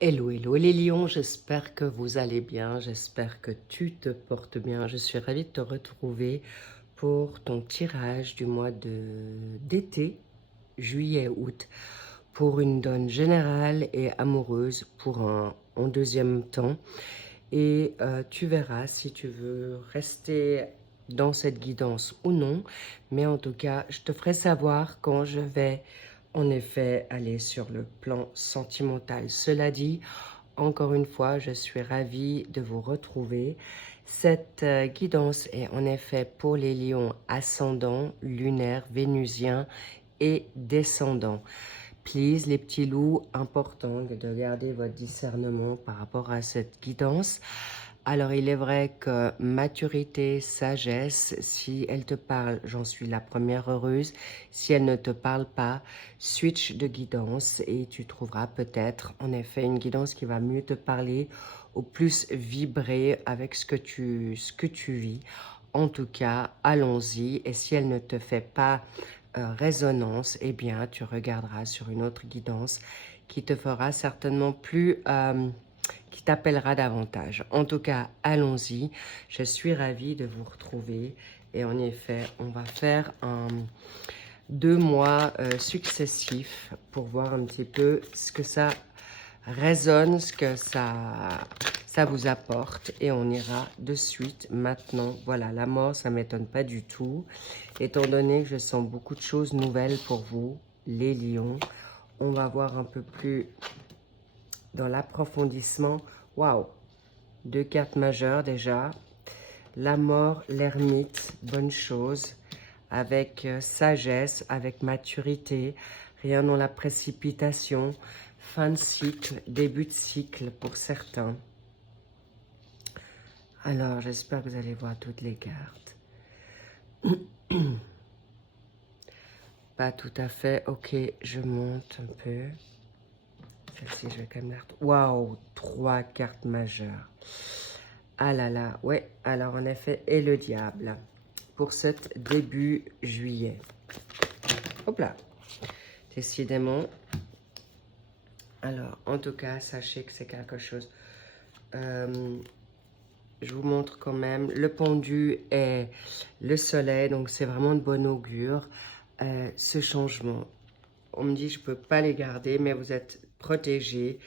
Hello, hello les lions, j'espère que vous allez bien, j'espère que tu te portes bien. Je suis ravie de te retrouver pour ton tirage du mois d'été, juillet-août, pour une donne générale et amoureuse pour en deuxième temps. Et tu verras si tu veux rester dans cette guidance ou non. Mais en tout cas, je te ferai savoir quand je vais en effet aller sur le plan sentimental. Cela dit, encore une fois, je suis ravie de vous retrouver. Cette guidance est en effet pour les lions ascendants, lunaires, vénusiens et descendants. Please, les petits loups, important de garder votre discernement par rapport à cette guidance. Alors, il est vrai que maturité, sagesse, si elle te parle, j'en suis la première heureuse. Si elle ne te parle pas, switch de guidance et tu trouveras peut-être, en effet, une guidance qui va mieux te parler, ou plus vibrer avec ce que tu vis. En tout cas, allons-y. Et si elle ne te fait pas résonance, eh bien, tu regarderas sur une autre guidance qui te fera certainement plus, qui t'appellera davantage. En tout cas, allons-y. Je suis ravie de vous retrouver. Et en effet, on va faire 2 mois successifs pour voir un petit peu ce que ça résonne, ce que ça vous apporte. Et on ira de suite maintenant. Voilà, la mort, ça ne m'étonne pas du tout. Étant donné que je sens beaucoup de choses nouvelles pour vous, les lions. On va voir un peu plus dans l'approfondissement. Waouh! 2 cartes majeures déjà. La mort, l'ermite, bonne chose. Avec sagesse, avec maturité. Rien dans la précipitation. Fin de cycle, début de cycle pour certains. Alors, j'espère que vous allez voir toutes les cartes. Pas tout à fait. Ok, je monte un peu. Celle-ci, je vais quand même la... Waouh, 3 cartes majeures. Ah là là, ouais. Alors, en effet, et le diable. Pour ce début juillet. Hop là. Décidément. Alors, en tout cas, sachez que c'est quelque chose... je vous montre quand même. Le pendu est le soleil, donc c'est vraiment de bon augure. Ce changement, on me dit je ne peux pas les garder, mais vous êtes protégés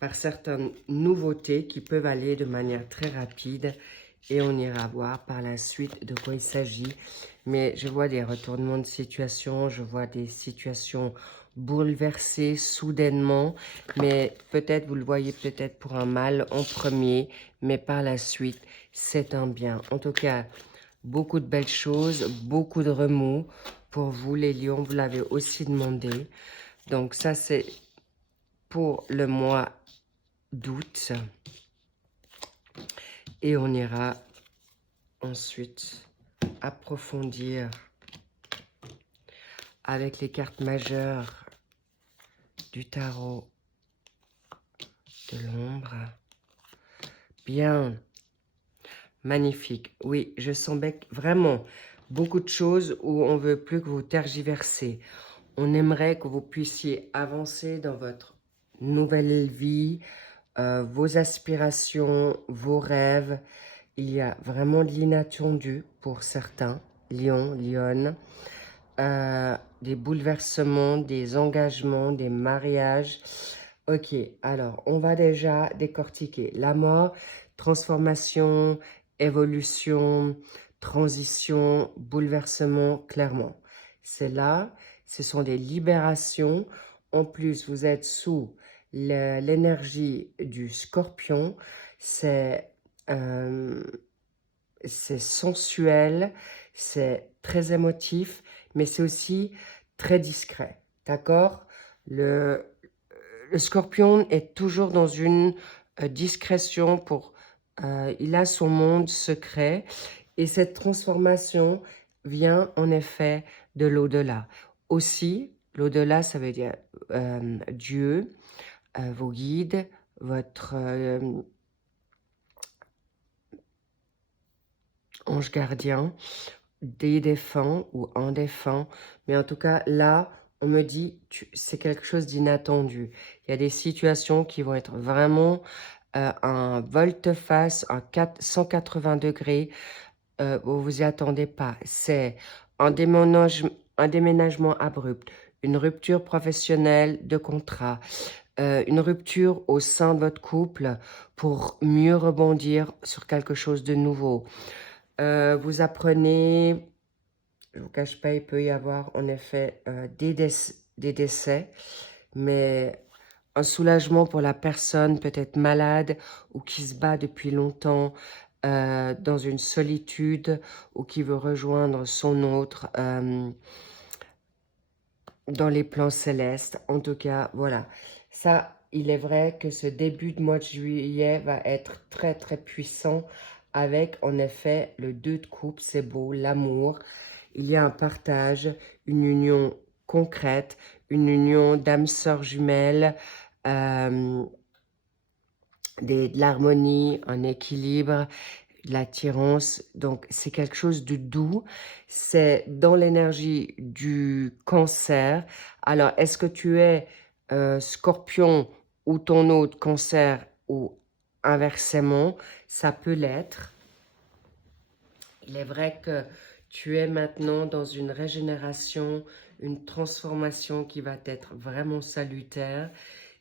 par certaines nouveautés qui peuvent aller de manière très rapide. Et on ira voir par la suite de quoi il s'agit. Mais je vois des retournements de situation, je vois des situations bouleversées soudainement. Mais peut-être, vous le voyez peut-être pour un mal en premier, mais par la suite, c'est un bien. En tout cas, beaucoup de belles choses, beaucoup de remous. Pour vous, les lions, vous l'avez aussi demandé. Donc ça, c'est pour le mois d'août. Et on ira ensuite approfondir avec les cartes majeures du tarot de l'ombre. Bien, magnifique. Oui, je sens vraiment beaucoup de choses où on veut plus que vous tergiversez. On aimerait que vous puissiez avancer dans votre nouvelle vie, vos aspirations, vos rêves. Il y a vraiment de l'inattendu pour certains, lion, lionne. Des bouleversements, des engagements, des mariages. Ok, alors on va déjà décortiquer la mort, transformation, évolution, transition, bouleversement, clairement. C'est là, ce sont des libérations. En plus, vous êtes sous l'énergie du scorpion. Euh, c'est sensuel, c'est très émotif, mais c'est aussi très discret, d'accord? Le scorpion est toujours dans une discrétion il a son monde secret et cette transformation vient en effet de l'au-delà. Aussi, l'au-delà, ça veut dire Dieu, vos guides, votre ange gardien, des défunts ou un défunt, mais en tout cas, là, on me dit, c'est quelque chose d'inattendu. Il y a des situations qui vont être vraiment un volte-face, 180 degrés, vous vous y attendez pas. C'est un déménagement abrupt, une rupture professionnelle de contrat, une rupture au sein de votre couple pour mieux rebondir sur quelque chose de nouveau. Vous apprenez, je ne vous cache pas, il peut y avoir en effet des décès, mais un soulagement pour la personne peut-être malade ou qui se bat depuis longtemps dans une solitude ou qui veut rejoindre son autre dans les plans célestes. En tout cas, voilà. Ça, il est vrai que ce début de mois de juillet va être très, très puissant avec, en effet, le 2 de coupe, c'est beau, l'amour. Il y a un partage, une union concrète, une union d'âmes sœurs jumelles, de l'harmonie, un équilibre, de l'attirance. Donc, c'est quelque chose de doux. C'est dans l'énergie du cancer. Alors, est-ce que tu es scorpion ou ton autre cancer ou inversement? Ça peut l'être. Il est vrai que tu es maintenant dans une régénération, une transformation qui va être vraiment salutaire.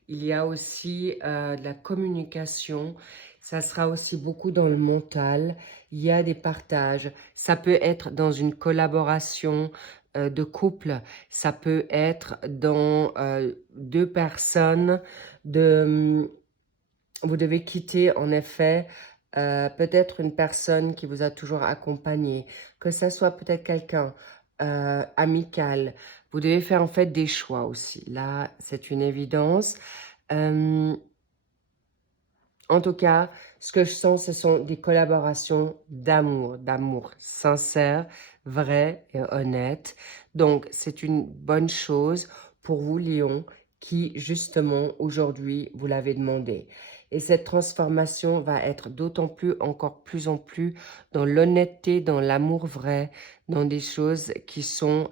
Il y a aussi de la communication. Ça sera aussi beaucoup dans le mental. Il y a des partages. Ça peut être dans une collaboration de couple. Ça peut être dans deux personnes. Vous devez quitter en effet peut-être une personne qui vous a toujours accompagné. Que ça soit peut-être quelqu'un amical. Vous devez faire en fait des choix aussi. Là, c'est une évidence. En tout cas, ce que je sens, ce sont des collaborations d'amour sincère, vrai et honnête. Donc, c'est une bonne chose pour vous, Lion, qui, justement, aujourd'hui, vous l'avez demandé. Et cette transformation va être d'autant plus, encore plus en plus, dans l'honnêteté, dans l'amour vrai, dans des choses qui sont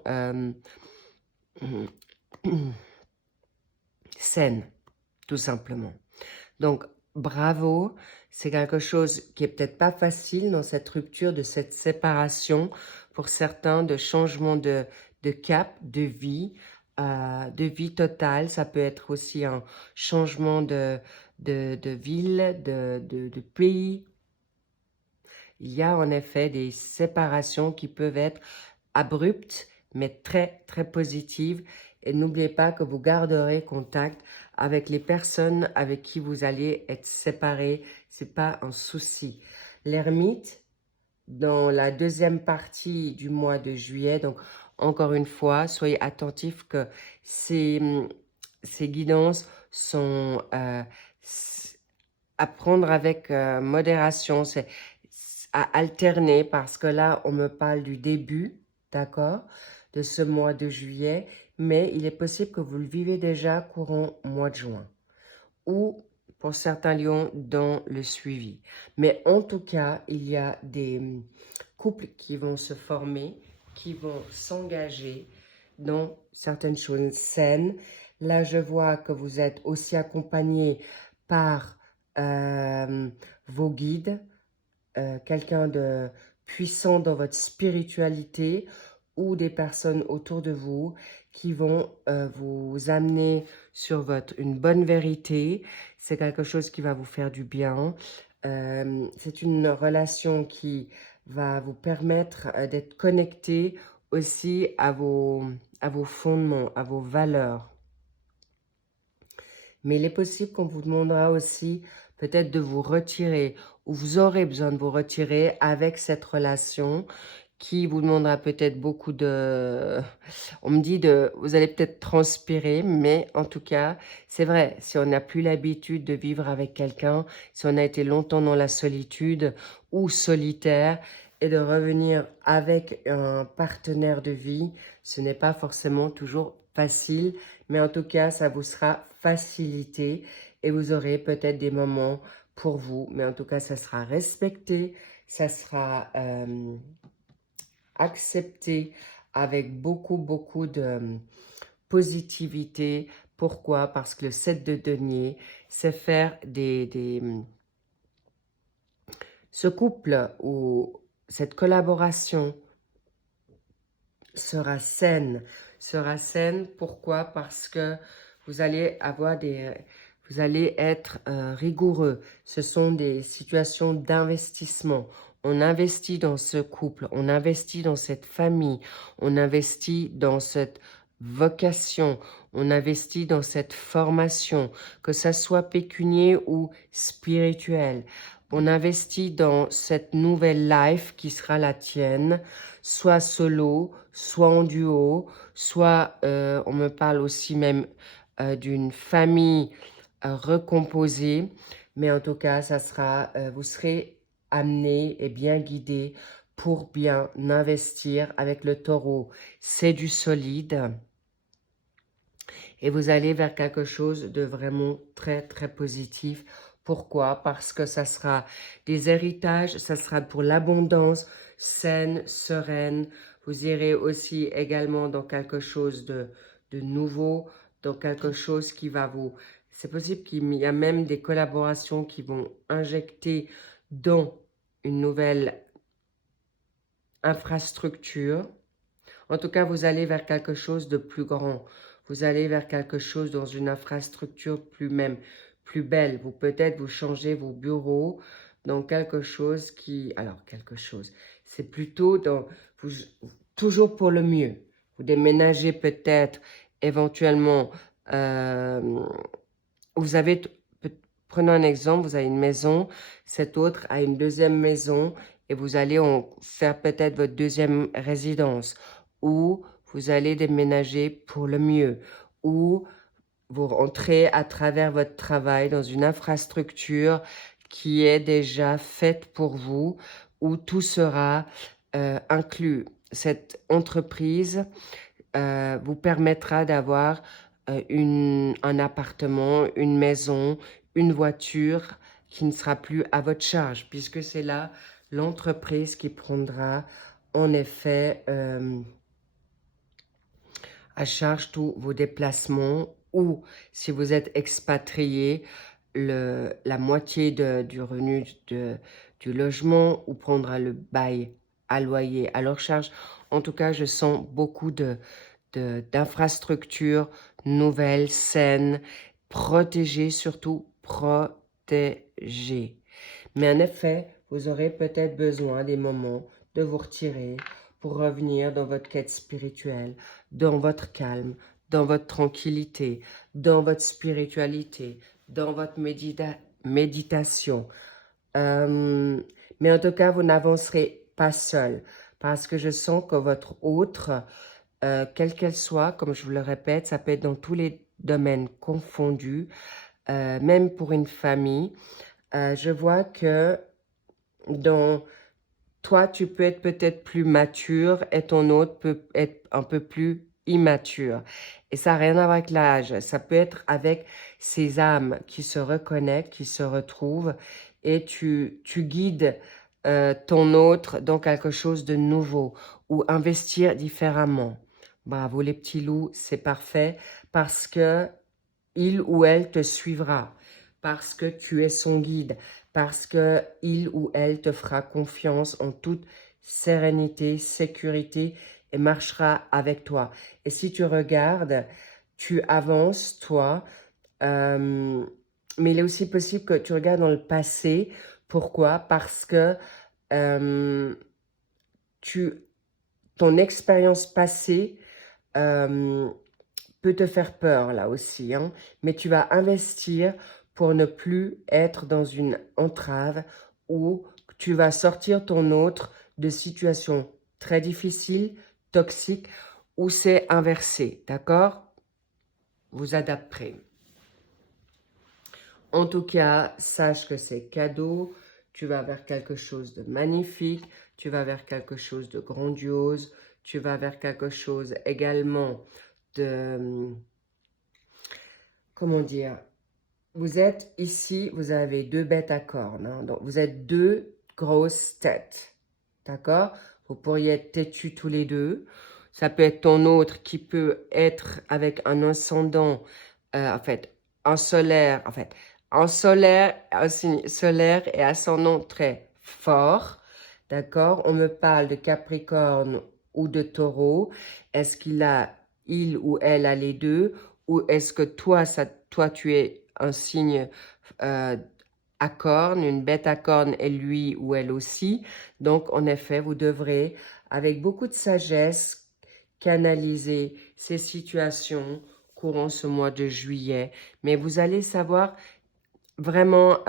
saines, tout simplement. Donc, bravo, c'est quelque chose qui est peut-être pas facile dans cette rupture, de cette séparation, pour certains, de changement de cap, de vie totale. Ça peut être aussi un changement de ville, de pays. Il y a en effet des séparations qui peuvent être abruptes, mais très, très positives. Et n'oubliez pas que vous garderez contact avec les personnes avec qui vous allez être séparés. Ce n'est pas un souci. L'ermite, dans la deuxième partie du mois de juillet, donc encore une fois, soyez attentifs que ces guidances sont à prendre avec modération, c'est à alterner parce que là, on me parle du début, d'accord, de ce mois de juillet, mais il est possible que vous le vivez déjà courant mois de juin ou pour certains lions dans le suivi. Mais en tout cas, il y a des couples qui vont se former, qui vont s'engager dans certaines choses saines. Là, je vois que vous êtes aussi accompagné par vos guides, quelqu'un de puissant dans votre spiritualité ou des personnes autour de vous qui vont vous amener sur une bonne vérité. C'est quelque chose qui va vous faire du bien. C'est une relation qui va vous permettre d'être connecté aussi à vos fondements, à vos valeurs. Mais il est possible qu'on vous demandera aussi peut-être de vous retirer ou vous aurez besoin de vous retirer avec cette relation qui vous demandera peut-être beaucoup de... On me dit vous allez peut-être transpirer, mais en tout cas, c'est vrai, si on n'a plus l'habitude de vivre avec quelqu'un, si on a été longtemps dans la solitude ou solitaire, et de revenir avec un partenaire de vie, ce n'est pas forcément toujours facile, mais en tout cas, ça vous sera facilité et vous aurez peut-être des moments pour vous, mais en tout cas, ça sera respecté, ça sera accepté avec beaucoup de positivité. Pourquoi? Parce que le 7 de denier, c'est faire ce couple ou cette collaboration sera saine. Sera saine, pourquoi? Parce que vous allez avoir vous allez être rigoureux. Ce sont des situations d'investissement. On investit dans ce couple, on investit dans cette famille, on investit dans cette vocation, on investit dans cette formation, que ça soit pécunier ou spirituel. On investit dans cette nouvelle life qui sera la tienne, soit solo, soit en duo, soit on me parle aussi même d'une famille recomposée. Mais en tout cas, ça sera, vous serez amené et bien guidé pour bien investir avec le taureau. C'est du solide. Et vous allez vers quelque chose de vraiment très, très positif. Pourquoi? Parce que ça sera des héritages, ça sera pour l'abondance, saine, sereine. Vous irez aussi également dans quelque chose de nouveau, dans quelque chose qui va vous... C'est possible qu'il y a même des collaborations qui vont injecter dans une nouvelle infrastructure. En tout cas, vous allez vers quelque chose de plus grand. Vous allez vers quelque chose dans une infrastructure plus belle. Vous peut-être vous changez vos bureaux dans quelque chose qui... Alors, quelque chose. C'est plutôt dans... toujours pour le mieux. Vous déménagez peut-être éventuellement... vous avez... Prenons un exemple, vous avez une maison, cet autre a une deuxième maison et vous allez en faire peut-être votre deuxième résidence. Ou vous allez déménager pour le mieux, ou vous rentrez à travers votre travail dans une infrastructure qui est déjà faite pour vous, où tout sera inclus. Cette entreprise vous permettra d'avoir un appartement, une maison, une voiture qui ne sera plus à votre charge, puisque c'est là l'entreprise qui prendra en effet à charge tous vos déplacements, ou si vous êtes expatrié, la moitié du revenu du logement, ou prendra le bail à loyer à leur charge. En tout cas, je sens beaucoup d'infrastructures nouvelles, saines, protégées, surtout protégées. Mais en effet, vous aurez peut-être besoin des moments de vous retirer pour revenir dans votre quête spirituelle, dans votre calme, dans votre tranquillité, dans votre spiritualité, dans votre méditation. Mais en tout cas, vous n'avancerez pas seul, parce que je sens que votre autre, quelle qu'elle soit, comme je vous le répète, ça peut être dans tous les domaines confondus, même pour une famille. Je vois que dans toi, tu peux être peut-être plus mature et ton autre peut être un peu plus immature. Et ça n'a rien à voir avec l'âge. Ça peut être avec ces âmes qui se reconnectent, qui se retrouvent et tu guides ton autre dans quelque chose de nouveau ou investir différemment. Bravo les petits loups, c'est parfait parce que il ou elle te suivra, parce que tu es son guide, parce que il ou elle te fera confiance en toute sérénité, sécurité et marchera avec toi. Et si tu regardes, tu avances, toi, mais il est aussi possible que tu regardes dans le passé. Pourquoi? Parce que ton expérience passée peut te faire peur là aussi, hein, mais tu vas investir pour ne plus être dans une entrave où tu vas sortir ton autre de situations très difficiles, toxiques, où c'est inversé, d'accord? Vous adapterez. En tout cas, sache que c'est cadeau, tu vas vers quelque chose de magnifique, tu vas vers quelque chose de grandiose, tu vas vers quelque chose également de... Comment dire? Vous êtes ici, vous avez deux bêtes à cornes, hein, donc vous êtes deux grosses têtes, d'accord? Vous pourriez être têtus tous les deux. Ça peut être ton autre qui peut être avec un ascendant, en fait, un solaire, un signe solaire et ascendant très fort. D'accord? On me parle de Capricorne ou de Taureau. Est-ce il ou elle a les deux? Ou est-ce que toi, tu es un signe euh, à cornes, une bête à cornes, et lui ou elle aussi. Donc, en effet, vous devrez, avec beaucoup de sagesse, canaliser ces situations courant ce mois de juillet. Mais vous allez savoir vraiment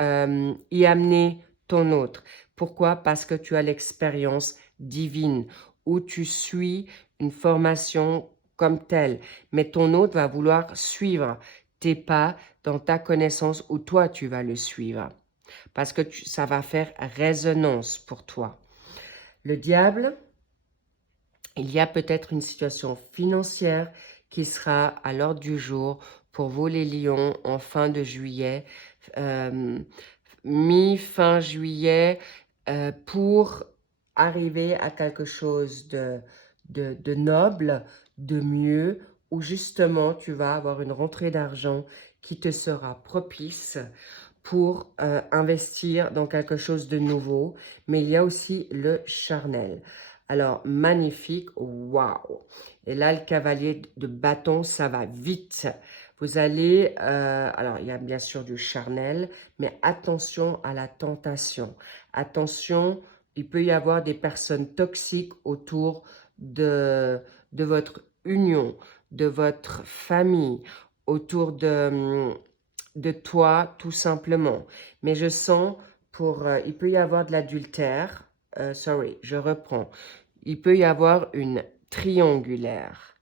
y amener ton autre. Pourquoi? Parce que tu as l'expérience divine où tu suis une formation comme telle. Mais ton autre va vouloir suivre tes pas dans ta connaissance où toi tu vas le suivre. Parce que ça va faire résonance pour toi. Le diable, il y a peut-être une situation financière qui sera à l'ordre du jour pour vous les lions en fin de juillet, mi-fin juillet, pour arriver à quelque chose de noble, de mieux, où justement tu vas avoir une rentrée d'argent qui te sera propice pour investir dans quelque chose de nouveau. Mais il y a aussi le charnel. Alors, magnifique, waouh! Et là, le cavalier de bâton, ça va vite. Vous allez, alors il y a bien sûr du charnel, mais attention à la tentation. Attention, il peut y avoir des personnes toxiques autour de votre union, de votre famille, autour de toi, tout simplement. Mais je sens il peut y avoir de l'adultère. Sorry, je reprends. Il peut y avoir une triangulaire.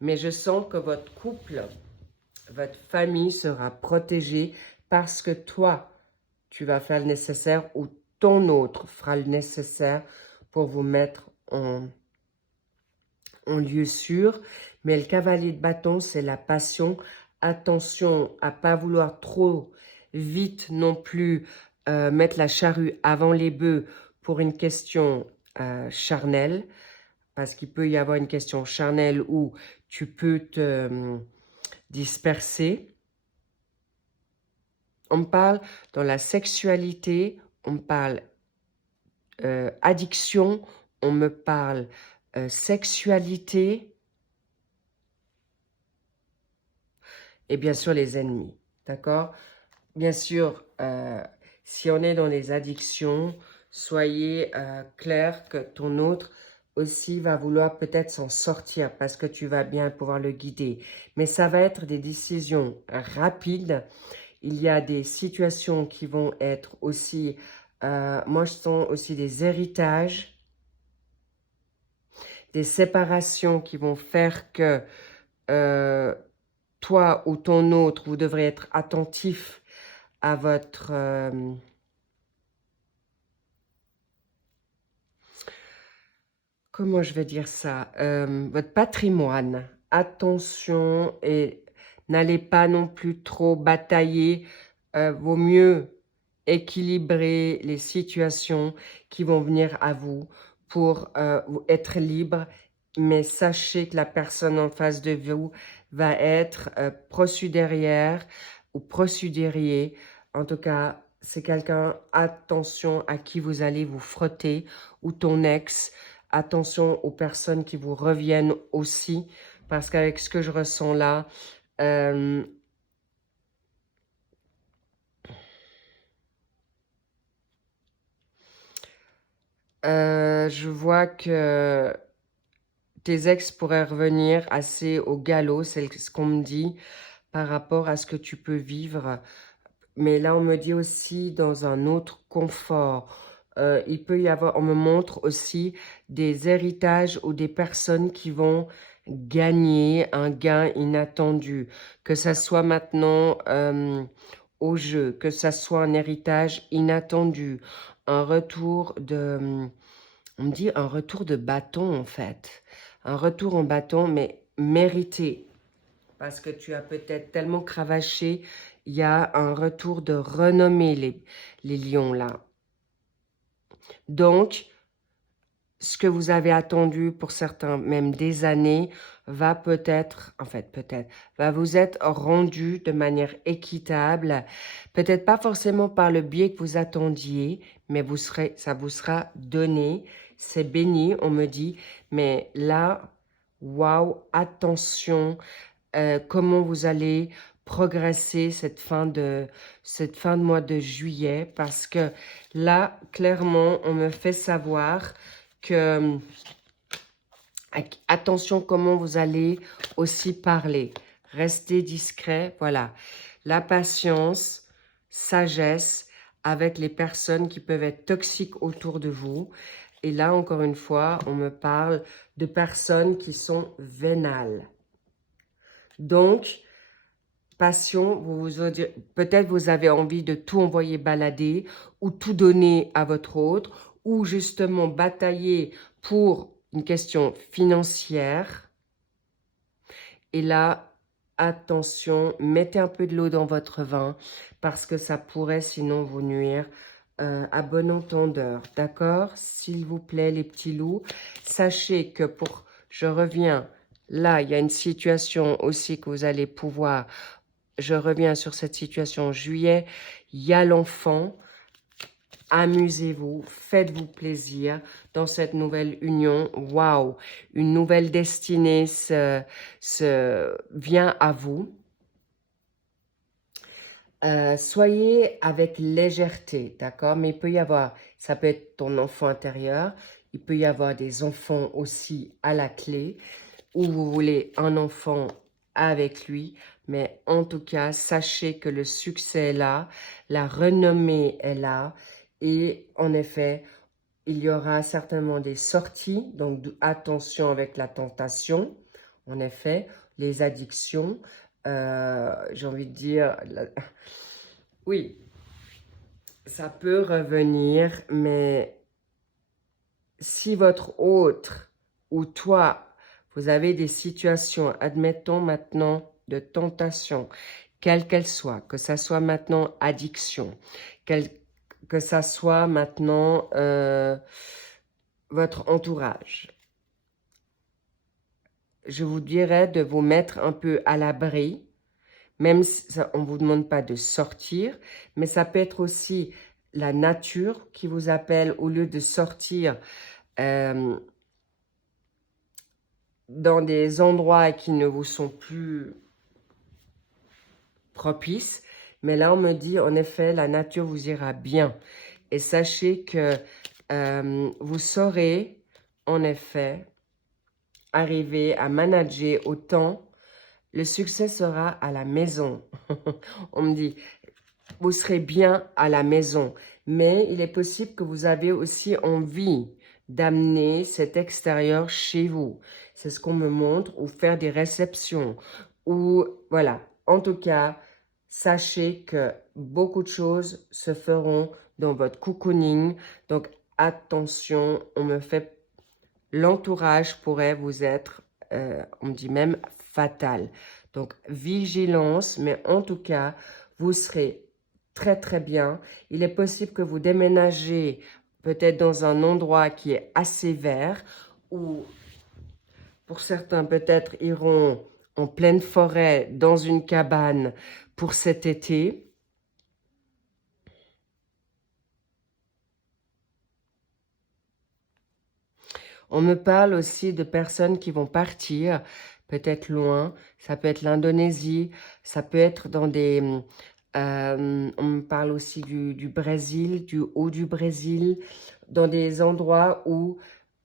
Mais je sens que votre couple, votre famille sera protégée parce que toi, tu vas faire le nécessaire ou ton autre fera le nécessaire pour vous mettre en lieu sûr. Mais le cavalier de bâton, c'est la passion. Attention à pas vouloir trop vite non plus mettre la charrue avant les bœufs pour une question charnelle. Parce qu'il peut y avoir une question charnelle où tu peux te disperser. On me parle dans la sexualité, on me parle addiction, on me parle sexualité et bien sûr les ennemis, d'accord? Bien sûr, si on est dans les addictions, soyez clair que ton autre aussi va vouloir peut-être s'en sortir parce que tu vas bien pouvoir le guider. Mais ça va être des décisions rapides. Il y a des situations qui vont être aussi, moi je sens aussi des héritages, des séparations qui vont faire que toi ou ton autre, vous devrez être attentif à votre... comment je vais dire ça? Votre patrimoine. Attention et n'allez pas non plus trop batailler. Vaut mieux équilibrer les situations qui vont venir à vous pour être libre. Mais sachez que la personne en face de vous va être derrière ou derrière. En tout cas, c'est quelqu'un, attention à qui vous allez vous frotter ou ton ex. Attention aux personnes qui vous reviennent aussi, parce qu'avec ce que je ressens là, je vois que tes ex pourraient revenir assez au galop, c'est ce qu'on me dit, par rapport à ce que tu peux vivre. Mais là, on me dit aussi dans un autre confort. Il peut y avoir, on me montre aussi des héritages ou des personnes qui vont gagner un gain inattendu. Que ça soit maintenant au jeu, que ça soit un héritage inattendu, un retour de... On me dit un retour de bâton en fait. Un retour en bâton, mais mérité. Parce que tu as peut-être tellement cravaché, il y a un retour de renommée, les lions là. Donc, ce que vous avez attendu pour certains, même des années, va peut-être, en fait peut-être, va vous être rendu de manière équitable, peut-être pas forcément par le biais que vous attendiez, mais ça vous sera donné, c'est béni, on me dit, mais là, waouh, attention, comment vous allez progresser cette fin de mois de juillet, parce que là, clairement, on me fait savoir que attention comment vous allez aussi parler. Restez discret, voilà. La patience, sagesse avec les personnes qui peuvent être toxiques autour de vous. Et là, encore une fois, on me parle de personnes qui sont vénales. Donc, passion, peut-être vous avez envie de tout envoyer balader ou tout donner à votre autre ou justement batailler pour une question financière. Et là, attention, mettez un peu de l'eau dans votre vin parce que ça pourrait sinon vous nuire à bon entendeur. D'accord? S'il vous plaît, les petits loups, sachez que je reviens, là, il y a une situation aussi que vous allez pouvoir, je reviens sur cette situation en juillet, il y a l'enfant. Amusez-vous, faites-vous plaisir dans cette nouvelle union. Waouh, une nouvelle destinée vient à vous. Soyez avec légèreté, d'accord? Mais il peut y avoir, ça peut être ton enfant intérieur, il peut y avoir des enfants aussi à la clé, ou vous voulez un enfant avec lui, mais en tout cas, sachez que le succès est là, la renommée est là, et en effet, il y aura certainement des sorties, donc attention avec la tentation, en effet, les addictions, j'ai envie de dire, oui, ça peut revenir, mais si votre autre ou toi, vous avez des situations, admettons maintenant, de tentation, quelle qu'elle soit, que ça soit maintenant addiction, que ça soit maintenant votre entourage, je vous dirais de vous mettre un peu à l'abri, même si on ne vous demande pas de sortir, mais ça peut être aussi la nature qui vous appelle au lieu de sortir dans des endroits qui ne vous sont plus propices. Mais là, on me dit, en effet, la nature vous ira bien. Et sachez que vous saurez, en effet, arriver à manager autant. Le succès sera à la maison. On me dit, vous serez bien à la maison. Mais il est possible que vous avez aussi envie d'amener cet extérieur chez vous. C'est ce qu'on me montre, ou faire des réceptions. Ou voilà, en tout cas, sachez que beaucoup de choses se feront dans votre cocooning. Donc, attention, on me fait... L'entourage pourrait vous être, on me dit même, fatal. Donc, vigilance, mais en tout cas, vous serez très très bien. Il est possible que vous déménagez peut-être dans un endroit qui est assez vert, ou pour certains peut-être iront en pleine forêt, dans une cabane pour cet été. On me parle aussi de personnes qui vont partir, peut-être loin. Ça peut être l'Indonésie, ça peut être dans des... on me parle aussi du Brésil, du haut du Brésil, dans des endroits où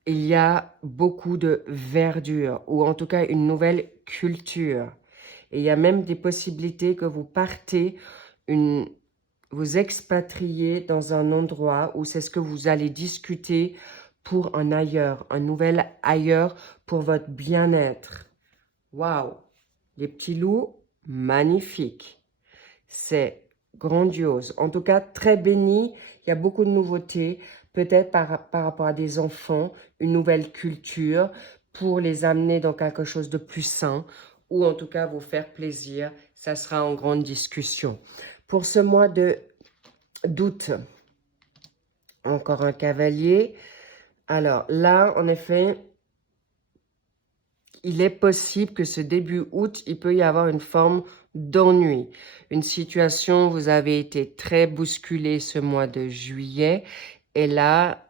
il y a beaucoup de verdure, ou en tout cas une nouvelle culture. Et il y a même des possibilités que vous partez, vous expatriez dans un endroit où c'est ce que vous allez discuter pour un ailleurs, un nouvel ailleurs pour votre bien-être. Waouh! Les petits loups, magnifiques. C'est grandiose. En tout cas, très béni. Il y a beaucoup de nouveautés. Peut-être par rapport à des enfants, une nouvelle culture pour les amener dans quelque chose de plus sain ou en tout cas vous faire plaisir. Ça sera en grande discussion. Pour ce mois d'août, encore un cavalier. Alors là, en effet, il est possible que ce début août, il peut y avoir une forme d'ennui. Une situation, vous avez été très bousculé ce mois de juillet. Et là,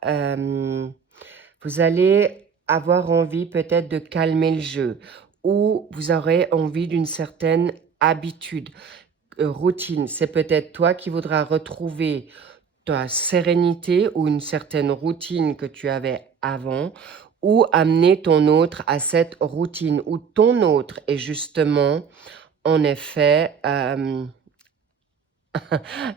vous allez avoir envie peut-être de calmer le jeu. Ou vous aurez envie d'une certaine habitude, routine. C'est peut-être toi qui voudras retrouver ta sérénité ou une certaine routine que tu avais avant, ou amener ton autre à cette routine, ou ton autre est justement, en effet,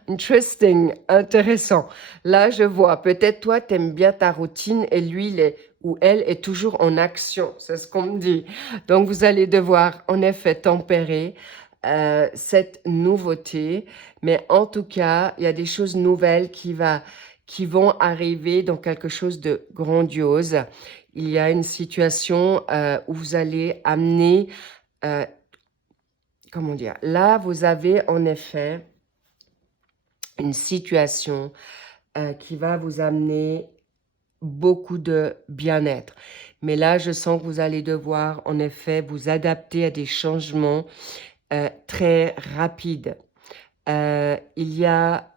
interesting, intéressant. Là, je vois, peut-être toi, tu aimes bien ta routine et lui, il est, ou elle est toujours en action, c'est ce qu'on me dit. Donc, vous allez devoir, en effet, tempérer cette nouveauté. Mais en tout cas, il y a des choses nouvelles qui vont arriver dans quelque chose de grandiose. Il y a une situation où vous allez amener, euh, comment dire, là, vous avez en effet une situation qui va vous amener beaucoup de bien-être. Mais là, je sens que vous allez devoir, en effet, vous adapter à des changements très rapides. Il y a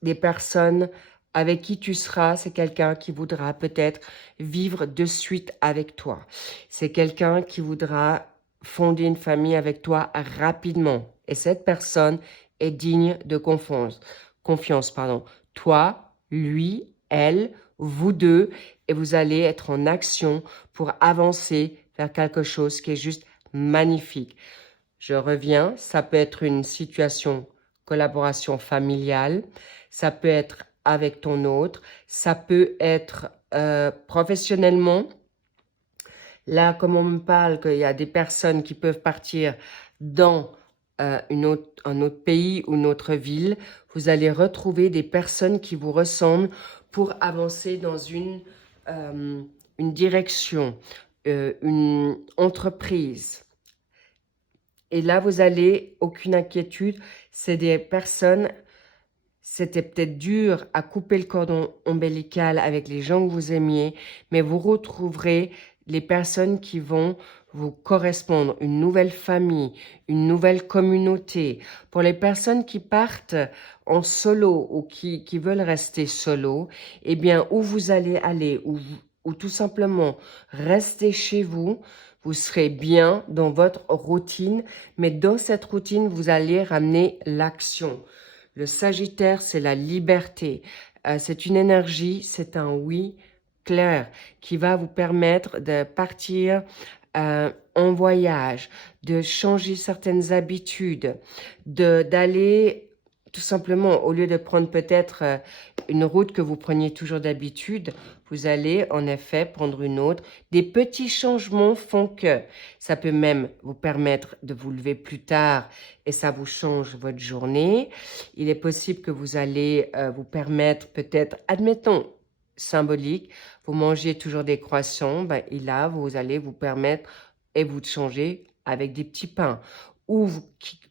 des personnes avec qui tu seras, c'est quelqu'un qui voudra peut-être vivre de suite avec toi. C'est quelqu'un qui voudra fonder une famille avec toi rapidement. Et cette personne est digne de confiance. Confiance, pardon. Toi, lui, elle, vous deux, et vous allez être en action pour avancer vers quelque chose qui est juste magnifique. Je reviens, ça peut être une situation collaboration familiale, ça peut être avec ton autre, ça peut être professionnellement. Là, comme on me parle qu'il y a des personnes qui peuvent partir dans un autre pays ou une autre ville, vous allez retrouver des personnes qui vous ressemblent pour avancer dans une direction, une entreprise. Et là, vous allez, aucune inquiétude, c'est des personnes, c'était peut-être dur à couper le cordon ombilical avec les gens que vous aimiez, mais vous retrouverez les personnes qui vont vous correspondre, une nouvelle famille, une nouvelle communauté. Pour les personnes qui partent en solo ou qui veulent rester solo, eh bien, où vous allez aller, ou tout simplement rester chez vous, vous serez bien dans votre routine, mais dans cette routine, vous allez ramener l'action. Le Sagittaire, c'est la liberté. C'est une énergie, c'est un oui clair qui va vous permettre de partir en voyage, de changer certaines habitudes, d'aller tout simplement, au lieu de prendre peut-être une route que vous preniez toujours d'habitude, vous allez en effet prendre une autre. Des petits changements font que ça peut même vous permettre de vous lever plus tard et ça vous change votre journée. Il est possible que vous allez vous permettre peut-être, admettons, symbolique, vous mangez toujours des croissants, ben, et là, vous allez vous permettre et vous changer avec des petits pains. Ou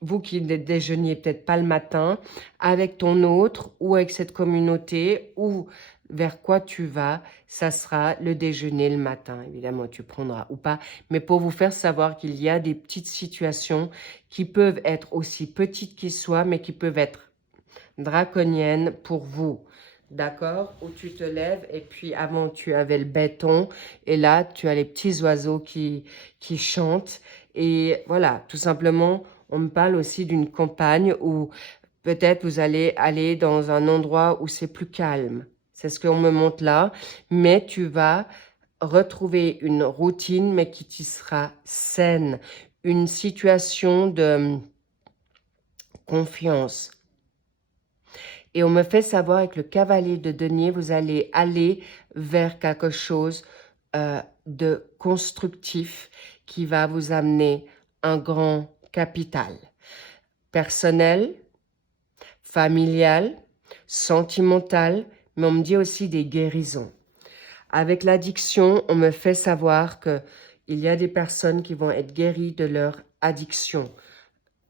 vous qui ne déjeuniez peut-être pas le matin, avec ton autre ou avec cette communauté, ou vers quoi tu vas, ça sera le déjeuner le matin. Évidemment, tu prendras ou pas. Mais pour vous faire savoir qu'il y a des petites situations qui peuvent être aussi petites qu'ils soient, mais qui peuvent être draconiennes pour vous. D'accord? Où tu te lèves et puis avant tu avais le béton et là tu as les petits oiseaux qui chantent. Et voilà, tout simplement, on me parle aussi d'une campagne où peut-être vous allez aller dans un endroit où c'est plus calme. C'est ce qu'on me montre là. Mais tu vas retrouver une routine, mais qui t'y sera saine. Une situation de confiance. Et on me fait savoir avec le cavalier de denier, vous allez aller vers quelque chose de constructif qui va vous amener un grand capital. Personnel, familial, sentimental, mais on me dit aussi des guérisons. Avec l'addiction, on me fait savoir qu'il y a des personnes qui vont être guéries de leur addiction.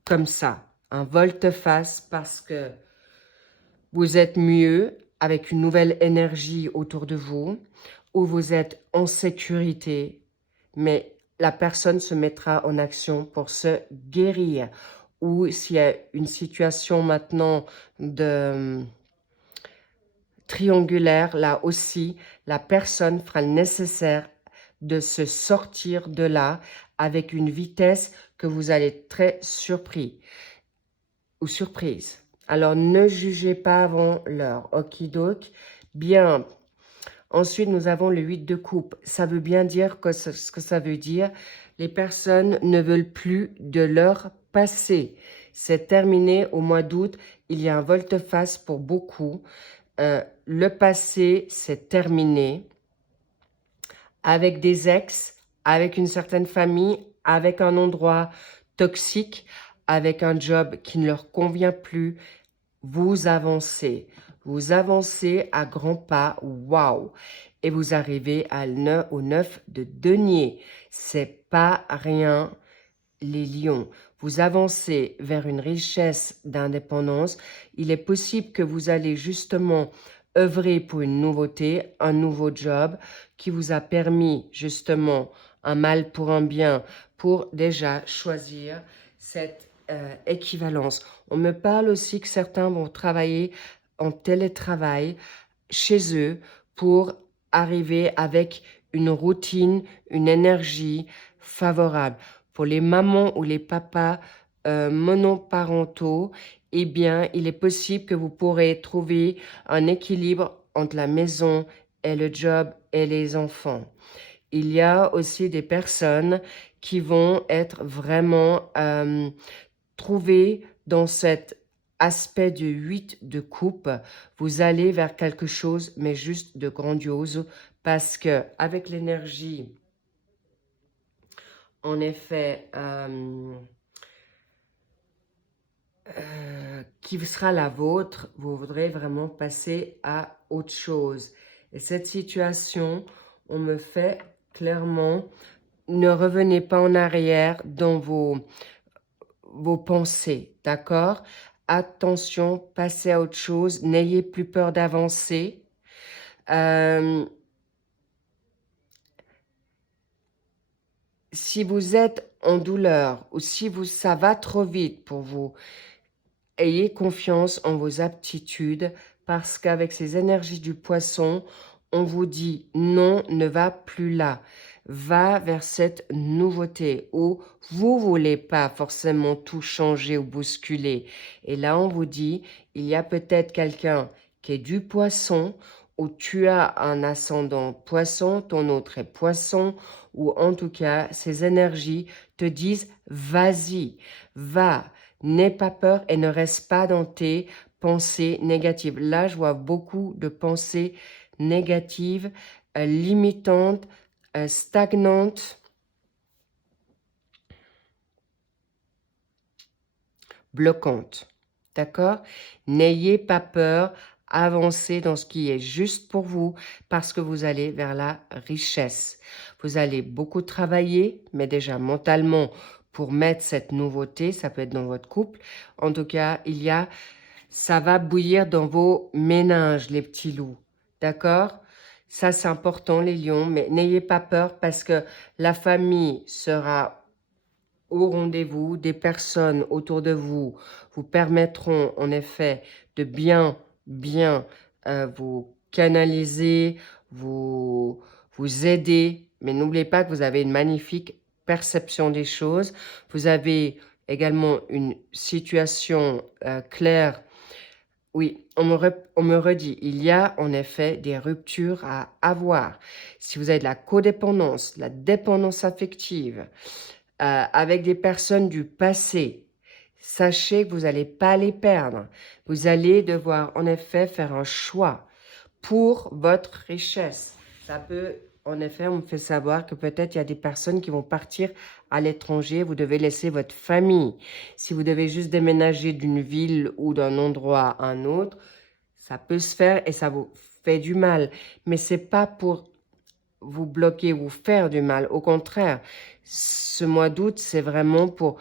Comme ça, un volte-face parce que vous êtes mieux avec une nouvelle énergie autour de vous, où vous êtes en sécurité, mais la personne se mettra en action pour se guérir. Ou s'il y a une situation maintenant de triangulaire, là aussi, la personne fera le nécessaire de se sortir de là avec une vitesse que vous allez être très surpris ou surprise. Alors, ne jugez pas avant l'heure. Okidoki. Bien. Ensuite, nous avons le 8 de coupe. Ça veut bien dire que ce que ça veut dire. Les personnes ne veulent plus de leur passé. C'est terminé au mois d'août. Il y a un volte-face pour beaucoup. Le passé, c'est terminé. Avec des ex, avec une certaine famille, avec un endroit toxique, avec un job qui ne leur convient plus. Vous avancez. Vous avancez à grands pas. Waouh! Et vous arrivez au 9 de denier. C'est pas rien, les lions. Vous avancez vers une richesse d'indépendance. Il est possible que vous allez justement œuvrer pour une nouveauté, un nouveau job qui vous a permis justement un mal pour un bien pour déjà choisir cette équivalence. On me parle aussi que certains vont travailler en télétravail chez eux pour arriver avec une routine, une énergie favorable. Pour les mamans ou les papas monoparentaux, eh bien, il est possible que vous pourrez trouver un équilibre entre la maison et le job et les enfants. Il y a aussi des personnes qui vont être vraiment trouvées dans cet aspect du 8 de coupe. Vous allez vers quelque chose, mais juste de grandiose, parce que avec l'énergie, en effet, qui sera la vôtre, vous voudrez vraiment passer à autre chose. Et cette situation, on me fait clairement, ne revenez pas en arrière dans vos pensées, d'accord? Attention, passez à autre chose, n'ayez plus peur d'avancer. Si vous êtes en douleur ou si ça va trop vite pour vous, ayez confiance en vos aptitudes parce qu'avec ces énergies du poisson, on vous dit non, ne va plus là. Va vers cette nouveauté où vous ne voulez pas forcément tout changer ou bousculer. Et là, on vous dit, il y a peut-être quelqu'un qui est du poisson, ou tu as un ascendant poisson, ton autre est poisson, ou en tout cas, ces énergies te disent, vas-y, va, n'aie pas peur et ne reste pas dans tes pensées négatives. Là, je vois beaucoup de pensées négatives, limitantes, stagnantes, bloquantes. D'accord? N'ayez pas peur, avancez dans ce qui est juste pour vous parce que vous allez vers la richesse. Vous allez beaucoup travailler, mais déjà mentalement, pour mettre cette nouveauté, ça peut être dans votre couple. En tout cas, ça va bouillir dans vos méninges, les petits loups. D'accord? Ça, c'est important, les lions, mais n'ayez pas peur parce que la famille sera au rendez-vous. Des personnes autour de vous vous permettront, en effet, de bien vous canaliser, vous aider. Mais n'oubliez pas que vous avez une magnifique perception des choses. Vous avez également une situation claire. Oui, on me redit, il y a en effet des ruptures à avoir. Si vous avez de la codépendance, de la dépendance affective, avec des personnes du passé, sachez que vous n'allez pas les perdre. Vous allez devoir en effet faire un choix pour votre richesse. Ça peut, en effet, on me fait savoir que peut-être il y a des personnes qui vont partir à l'étranger. Vous devez laisser votre famille. Si vous devez juste déménager d'une ville ou d'un endroit à un autre, ça peut se faire et ça vous fait du mal. Mais c'est pas pour vous bloquer, vous faire du mal. Au contraire, ce mois d'août, c'est vraiment pour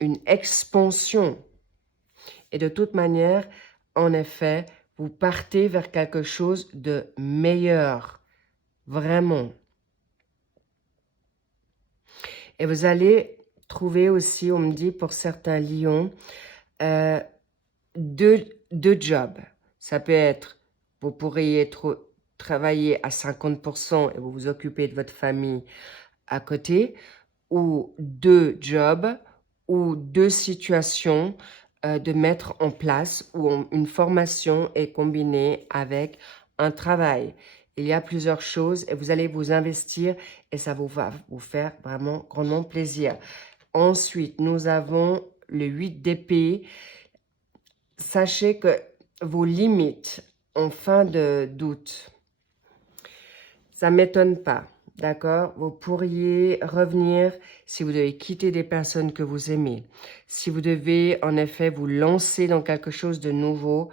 une expansion. Et de toute manière, en effet, Vous partez vers quelque chose de meilleur, vraiment. Et vous allez trouver aussi, on me dit pour certains lions, deux jobs. Ça peut être, vous pourriez travailler à 50% et vous vous occupez de votre famille à côté, ou deux jobs, ou deux situations de mettre en place où une formation est combinée avec un travail. Il y a plusieurs choses et vous allez vous investir et ça va vous faire vraiment grandement plaisir. Ensuite, nous avons le 8 d'épée. Sachez que vos limites en fin de doute, ça ne m'étonne pas, d'accord? Vous pourriez revenir si vous devez quitter des personnes que vous aimez. Si vous devez en effet vous lancer dans quelque chose de nouveau,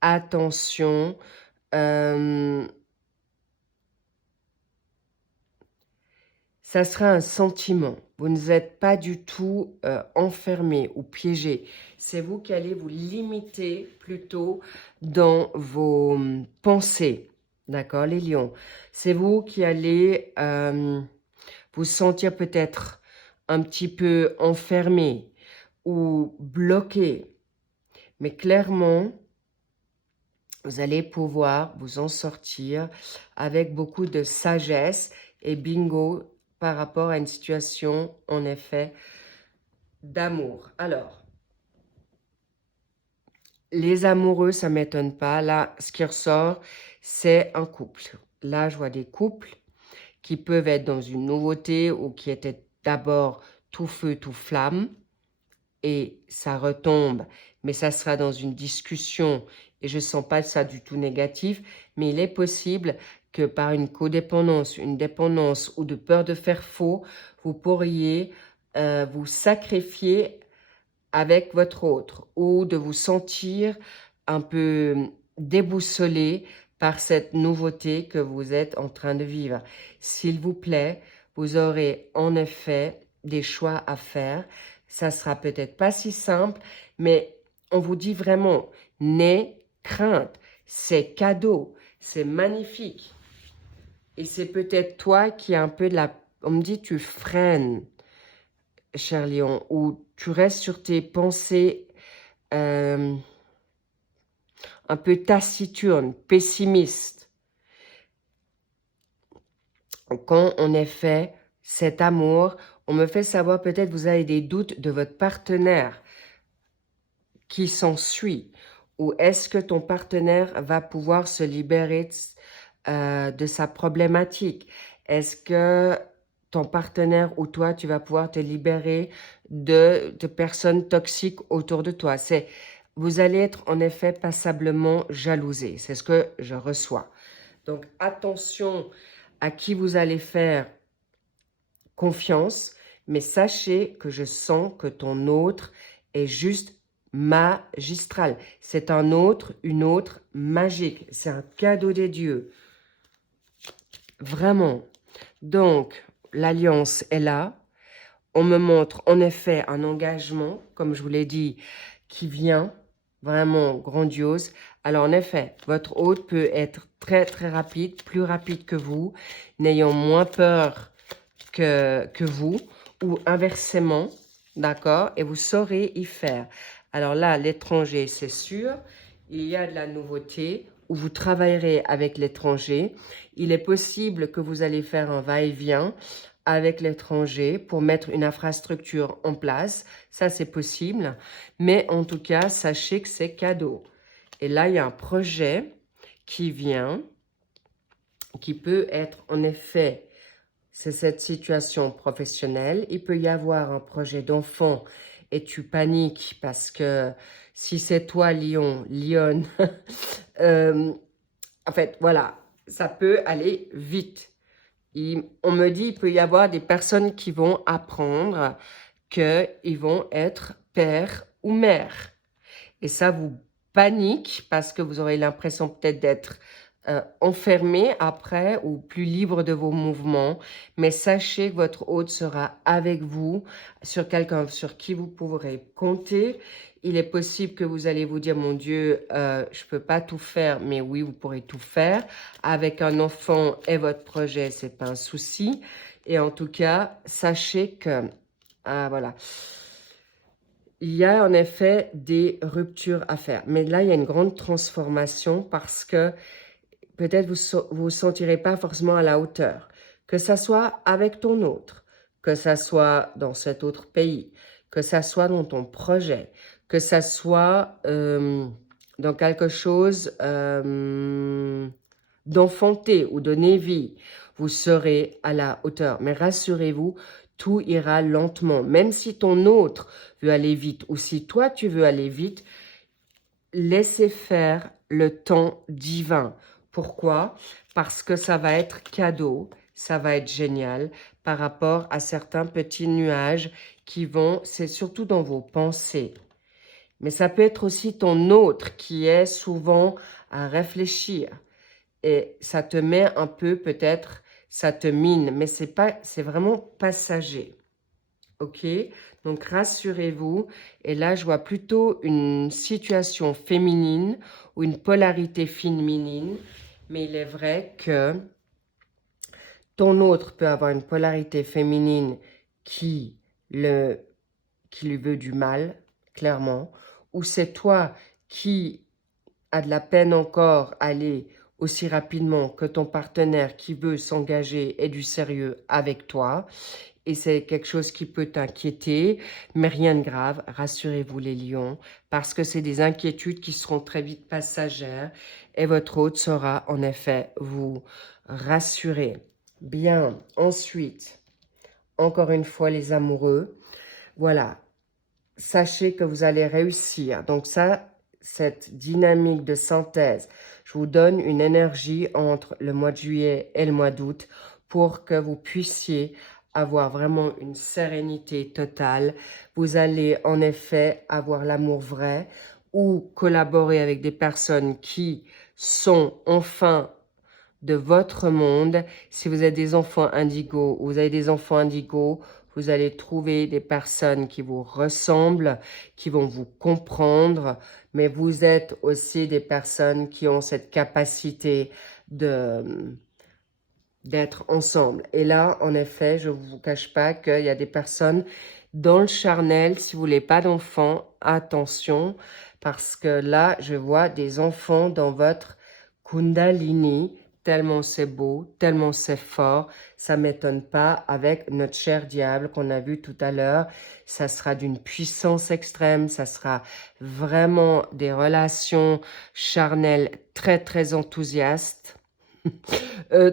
attention. Ça sera un sentiment. Vous ne êtes pas du tout enfermé ou piégé. C'est vous qui allez vous limiter plutôt dans vos pensées. D'accord, les lions? C'est vous qui allez vous sentir peut-être un petit peu enfermé ou bloqué. Mais clairement, vous allez pouvoir vous en sortir avec beaucoup de sagesse et bingo par rapport à une situation, en effet, d'amour. Alors, les amoureux, ça ne m'étonne pas. Là, ce qui ressort, c'est un couple. Là, je vois des couples qui peuvent être dans une nouveauté ou qui étaient d'abord tout feu, tout flamme. Et ça retombe, mais ça sera dans une discussion. Et je ne sens pas ça du tout négatif, mais il est possible que par une codépendance, une dépendance ou de peur de faire faux, vous pourriez vous sacrifier avec votre autre ou de vous sentir un peu déboussolé par cette nouveauté que vous êtes en train de vivre. S'il vous plaît, vous aurez en effet des choix à faire. Ça sera peut-être pas si simple, mais on vous dit vraiment, n'aie crainte, c'est cadeau, c'est magnifique. Et c'est peut-être toi qui as un peu de la... On me dit, tu freines, cher lion, ou tu restes sur tes pensées un peu taciturnes, pessimistes. Quand en effet, cet amour, on me fait savoir peut-être vous avez des doutes de votre partenaire qui s'ensuit. Ou est-ce que ton partenaire va pouvoir se libérer de sa problématique? Est-ce que ton partenaire ou toi, tu vas pouvoir te libérer de personnes toxiques autour de toi? Vous allez être en effet passablement jalousé. C'est ce que je reçois. Donc, attention à qui vous allez faire confiance, mais sachez que je sens que ton autre est juste magistral. C'est un autre, une autre magique. C'est un cadeau des dieux. Vraiment. Donc, l'alliance est là. On me montre en effet un engagement, comme je vous l'ai dit, qui vient vraiment grandiose. Alors, en effet, votre hôte peut être très, très rapide, plus rapide que vous, n'ayant moins peur que vous, ou inversement, d'accord? Et vous saurez y faire. Alors là, l'étranger, c'est sûr, il y a de la nouveauté, où vous travaillerez avec l'étranger. Il est possible que vous allez faire un va-et-vient avec l'étranger pour mettre une infrastructure en place. Ça, c'est possible. Mais en tout cas, sachez que c'est cadeau. Et là, il y a un projet qui vient, qui peut être en effet, c'est cette situation professionnelle. Il peut y avoir un projet d'enfant et tu paniques parce que si c'est toi, Lyon, en fait, voilà, ça peut aller vite. On me dit qu'il peut y avoir des personnes qui vont apprendre qu'ils vont être père ou mère. Et ça vous panique parce que vous aurez l'impression peut-être d'être enfermé après ou plus libre de vos mouvements, mais sachez que votre hôte sera avec vous, sur quelqu'un sur qui vous pourrez compter. Il est possible que vous allez vous dire, mon Dieu, je ne peux pas tout faire, mais oui, vous pourrez tout faire. Avec un enfant et votre projet, ce n'est pas un souci. Et en tout cas, sachez que, voilà, il y a en effet des ruptures à faire. Mais là, il y a une grande transformation parce que peut-être vous ne vous sentirez pas forcément à la hauteur. Que ça soit avec ton autre, que ça soit dans cet autre pays, que ça soit dans ton projet, que ça soit dans quelque chose d'enfanté ou donner vie, vous serez à la hauteur. Mais rassurez-vous, tout ira lentement. Même si ton autre veut aller vite ou si toi tu veux aller vite, laissez faire le temps divin. Pourquoi? Parce que ça va être cadeau, ça va être génial par rapport à certains petits nuages qui vont, c'est surtout dans vos pensées. Mais ça peut être aussi ton autre qui est souvent à réfléchir. Et ça te met un peu, peut-être, ça te mine, mais c'est vraiment passager. Ok? Donc, rassurez-vous. Et là, je vois plutôt une situation féminine ou une polarité féminine. Mais il est vrai que ton autre peut avoir une polarité féminine qui lui veut du mal, clairement. Ou c'est toi qui as de la peine encore à aller aussi rapidement que ton partenaire qui veut s'engager et du sérieux avec toi. Et c'est quelque chose qui peut t'inquiéter, mais rien de grave, rassurez-vous les lions, parce que c'est des inquiétudes qui seront très vite passagères et votre hôte saura en effet vous rassurer. Bien, ensuite, encore une fois les amoureux, voilà, sachez que vous allez réussir. Donc ça, cette dynamique de synthèse, je vous donne une énergie entre le mois de juillet et le mois d'août pour que vous puissiez avoir vraiment une sérénité totale. Vous allez en effet avoir l'amour vrai ou collaborer avec des personnes qui sont enfin de votre monde. Si vous êtes des enfants indigo ou vous avez des enfants indigo, vous allez trouver des personnes qui vous ressemblent, qui vont vous comprendre, mais vous êtes aussi des personnes qui ont cette capacité d'être ensemble. Et là, en effet, je ne vous cache pas qu'il y a des personnes dans le charnel, si vous voulez pas d'enfants, attention, parce que là, je vois des enfants dans votre Kundalini, tellement c'est beau, tellement c'est fort, ça ne m'étonne pas avec notre cher diable qu'on a vu tout à l'heure, ça sera d'une puissance extrême, ça sera vraiment des relations charnelles très très enthousiastes,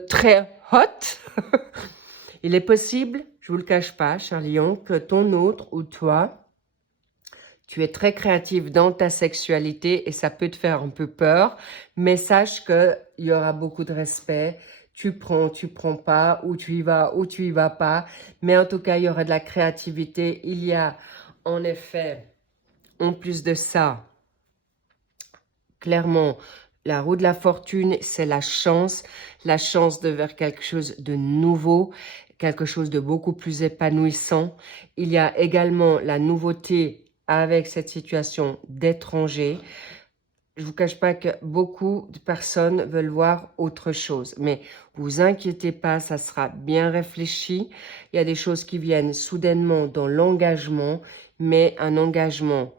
très hot. Il est possible, je ne vous le cache pas, cher lion, que ton autre ou toi, tu es très créatif dans ta sexualité et ça peut te faire un peu peur, mais sache qu'il y aura beaucoup de respect. Tu prends pas, ou tu y vas pas. Mais en tout cas, il y aura de la créativité. Il y a, en effet, en plus de ça, clairement, la roue de la fortune, c'est la chance de vers quelque chose de nouveau, quelque chose de beaucoup plus épanouissant. Il y a également la nouveauté avec cette situation d'étranger. Je ne vous cache pas que beaucoup de personnes veulent voir autre chose, mais vous inquiétez pas, ça sera bien réfléchi. Il y a des choses qui viennent soudainement dans l'engagement, mais un engagement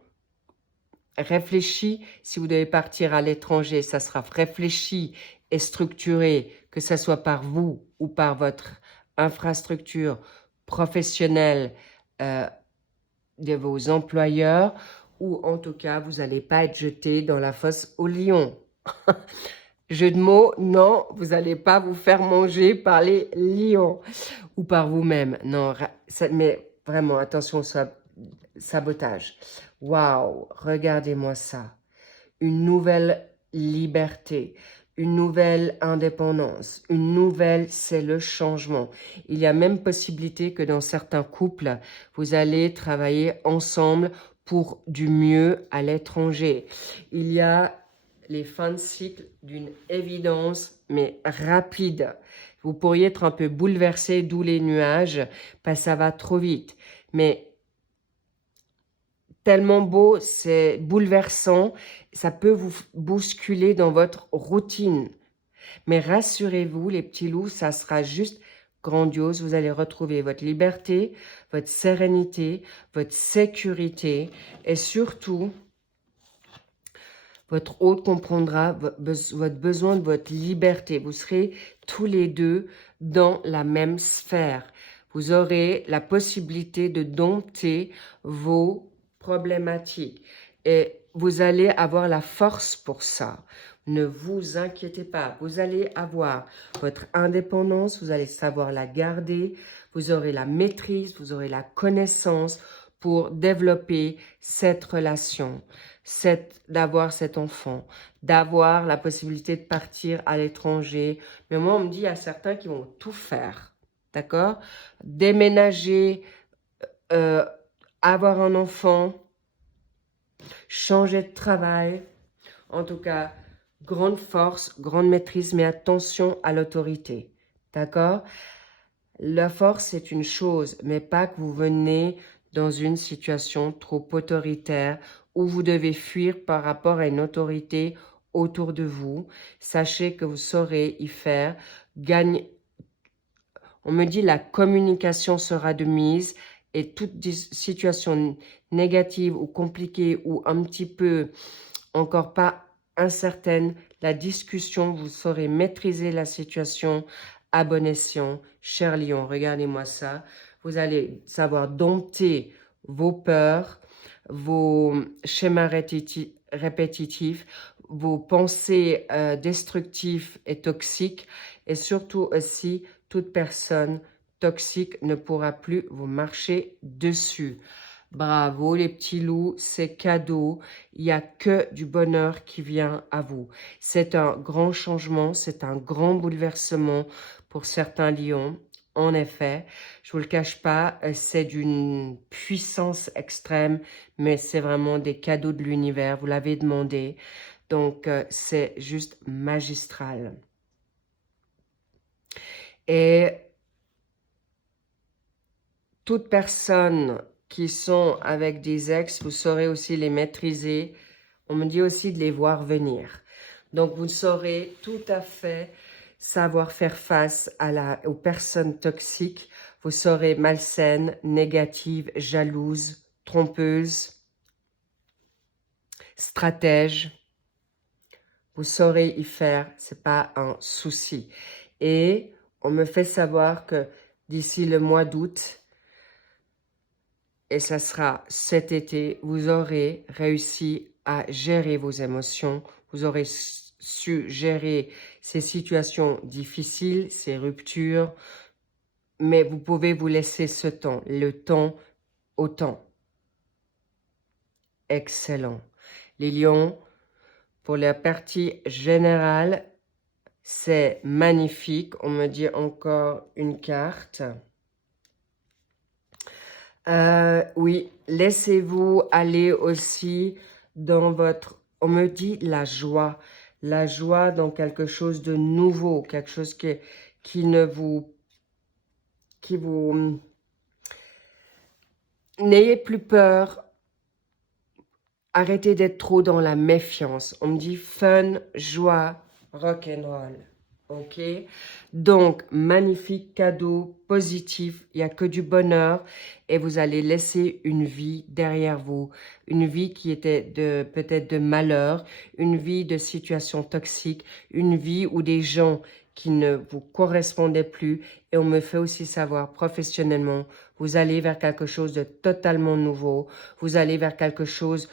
réfléchi. Si vous devez partir à l'étranger, ça sera réfléchi et structuré, que ce soit par vous ou par votre infrastructure professionnelle de vos employeurs, ou en tout cas, vous n'allez pas être jeté dans la fosse aux lions. Jeu de mots, non, vous n'allez pas vous faire manger par les lions ou par vous-même. Non, mais vraiment, attention au sabotage. Waouh, regardez-moi ça. Une nouvelle liberté, une nouvelle indépendance, une nouvelle, c'est le changement. Il y a même possibilité que dans certains couples, vous allez travailler ensemble pour du mieux à l'étranger. Il y a les fins de cycle d'une évidence, mais rapide. Vous pourriez être un peu bouleversé, d'où les nuages, parce que ça va trop vite. Mais tellement beau, c'est bouleversant, ça peut vous bousculer dans votre routine. Mais rassurez-vous, les petits loups, ça sera juste grandiose. Vous allez retrouver votre liberté, votre sérénité, votre sécurité et surtout, votre hôte comprendra votre besoin de votre liberté. Vous serez tous les deux dans la même sphère. Vous aurez la possibilité de dompter vos problématiques et vous allez avoir la force pour ça. Ne vous inquiétez pas, vous allez avoir votre indépendance, vous allez savoir la garder, vous aurez la maîtrise, vous aurez la connaissance pour développer cette relation, d'avoir cet enfant, d'avoir la possibilité de partir à l'étranger. Mais moi, on me dit, il y a certains qui vont tout faire, d'accord? Déménager, avoir un enfant, changer de travail, en tout cas, grande force, grande maîtrise, mais attention à l'autorité, d'accord? La force, c'est une chose, mais pas que vous venez dans une situation trop autoritaire où vous devez fuir par rapport à une autorité autour de vous. Sachez que vous saurez y faire. On me dit la communication sera de mise et toute situation négative ou compliquée ou un petit peu encore pas incertaine, la discussion, vous saurez maîtriser la situation à bon escient. Cher lion, regardez-moi ça. Vous allez savoir dompter vos peurs, vos schémas répétitifs, vos pensées destructives et toxiques, et surtout aussi, toute personne toxique ne pourra plus vous marcher dessus. Bravo les petits loups, c'est cadeau. Il n'y a que du bonheur qui vient à vous. C'est un grand changement, c'est un grand bouleversement pour certains lions. En effet, je vous le cache pas, c'est d'une puissance extrême, mais c'est vraiment des cadeaux de l'univers. Vous l'avez demandé, donc c'est juste magistral. Et toute personne qui sont avec des ex, vous saurez aussi les maîtriser. On me dit aussi de les voir venir. Donc, vous saurez tout à fait savoir faire face aux personnes toxiques. Vous saurez malsaines, négatives, jalouses, trompeuses, stratèges. Vous saurez y faire, c'est pas un souci. Et on me fait savoir que d'ici le mois d'août, et ça sera cet été, vous aurez réussi à gérer vos émotions, vous aurez su gérer ces situations difficiles, ces ruptures, mais vous pouvez vous laisser ce temps, le temps au temps. Excellent. Les lions, pour la partie générale, c'est magnifique. On me dit encore une carte. Oui, laissez-vous aller aussi dans votre... On me dit la joie dans quelque chose de nouveau, quelque chose qui ne vous... qui vous... N'ayez plus peur, arrêtez d'être trop dans la méfiance. On me dit fun, joie, rock'n'roll. Ok, donc magnifique cadeau positif, il n'y a que du bonheur et vous allez laisser une vie derrière vous, une vie qui était peut-être de malheur, une vie de situation toxique, une vie où des gens qui ne vous correspondaient plus et on me fait aussi savoir professionnellement, vous allez vers quelque chose de totalement nouveau, vous allez vers quelque chose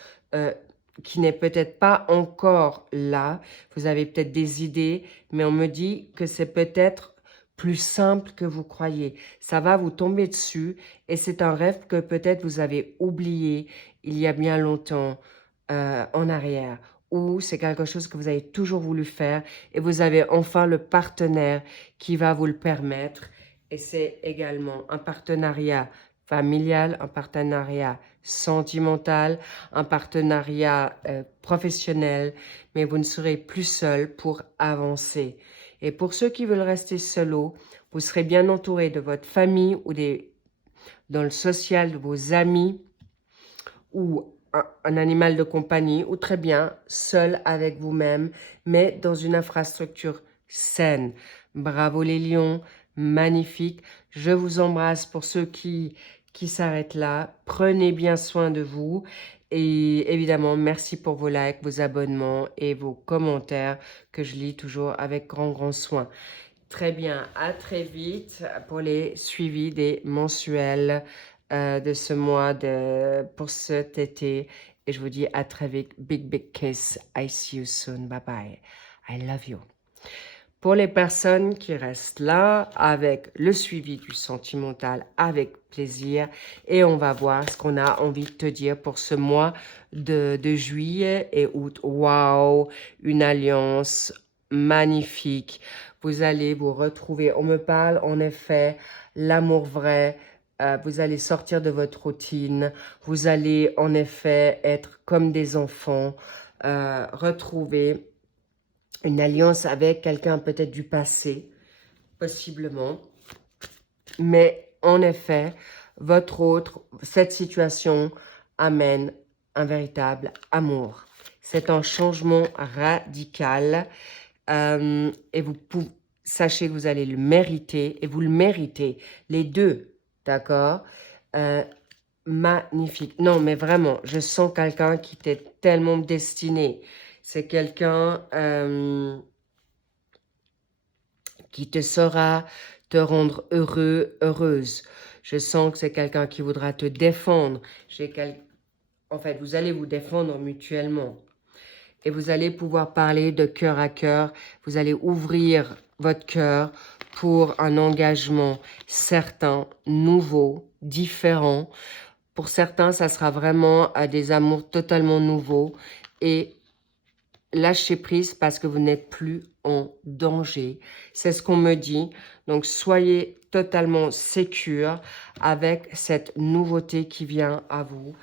qui n'est peut-être pas encore là, vous avez peut-être des idées, mais on me dit que c'est peut-être plus simple que vous croyez. Ça va vous tomber dessus et c'est un rêve que peut-être vous avez oublié il y a bien longtemps en arrière, ou c'est quelque chose que vous avez toujours voulu faire et vous avez enfin le partenaire qui va vous le permettre. Et c'est également un partenariat familial, un partenariat sentimental, un partenariat professionnel, mais vous ne serez plus seul pour avancer. Et pour ceux qui veulent rester solo, vous serez bien entouré de votre famille ou dans le social de vos amis ou un animal de compagnie, ou très bien seul avec vous-même, mais dans une infrastructure saine. Bravo les lions, magnifique. Je vous embrasse pour ceux qui s'arrêtent là. Prenez bien soin de vous. Et évidemment, merci pour vos likes, vos abonnements et vos commentaires que je lis toujours avec grand soin. Très bien, à très vite pour les suivis des mensuels de ce mois, pour cet été. Et je vous dis à très vite. Big kiss. I see you soon. Bye bye. I love you. Pour les personnes qui restent là, avec le suivi du sentimental, avec plaisir. Et on va voir ce qu'on a envie de te dire pour ce mois de juillet et août. Waouh, une alliance magnifique. Vous allez vous retrouver. On me parle en effet l'amour vrai. Vous allez sortir de votre routine. Vous allez en effet être comme des enfants. Retrouver une alliance avec quelqu'un peut-être du passé, possiblement. Mais en effet, cette situation amène un véritable amour. C'est un changement radical et sachez que vous allez le mériter et vous le méritez, les deux, d'accord? Magnifique. Non, mais vraiment, je sens quelqu'un qui t'est tellement destiné. C'est quelqu'un qui te saura te rendre heureux, heureuse. Je sens que c'est quelqu'un qui voudra te défendre. En fait, vous allez vous défendre mutuellement. Et vous allez pouvoir parler de cœur à cœur. Vous allez ouvrir votre cœur pour un engagement certain, nouveau, différent. Pour certains, ça sera vraiment des amours totalement nouveaux. Et lâchez prise parce que vous n'êtes plus en danger. C'est ce qu'on me dit. Donc, soyez totalement sécure avec cette nouveauté qui vient à vous,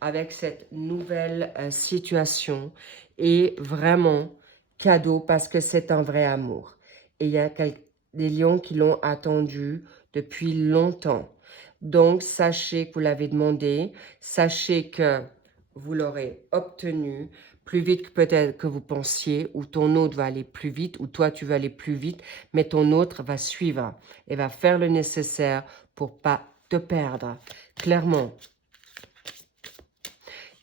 avec cette nouvelle situation. Et vraiment, cadeau parce que c'est un vrai amour. Et il y a des lions qui l'ont attendu depuis longtemps. Donc, sachez que vous l'avez demandé. Sachez que vous l'aurez obtenu plus vite que peut-être que vous pensiez, ou ton autre va aller plus vite, ou toi tu vas aller plus vite, mais ton autre va suivre et va faire le nécessaire pour pas te perdre. Clairement.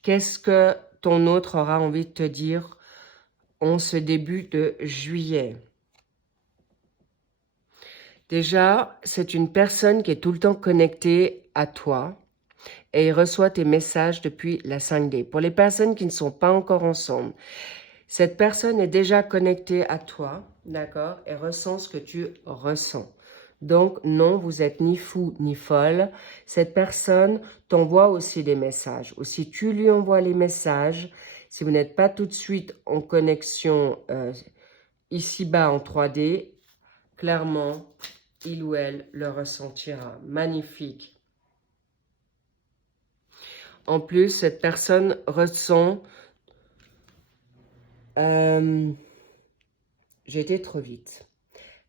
Qu'est-ce que ton autre aura envie de te dire en ce début de juillet? Déjà, c'est une personne qui est tout le temps connectée à toi et il reçoit tes messages depuis la 5D. Pour les personnes qui ne sont pas encore ensemble, cette personne est déjà connectée à toi, d'accord, et ressent ce que tu ressens. Donc, non, vous êtes ni fou ni folle. Cette personne t'envoie aussi des messages. Ou si tu lui envoies les messages, si vous n'êtes pas tout de suite en connexion ici-bas en 3D, clairement, il ou elle le ressentira. Magnifique. En plus, cette personne ressent... j'ai été trop vite.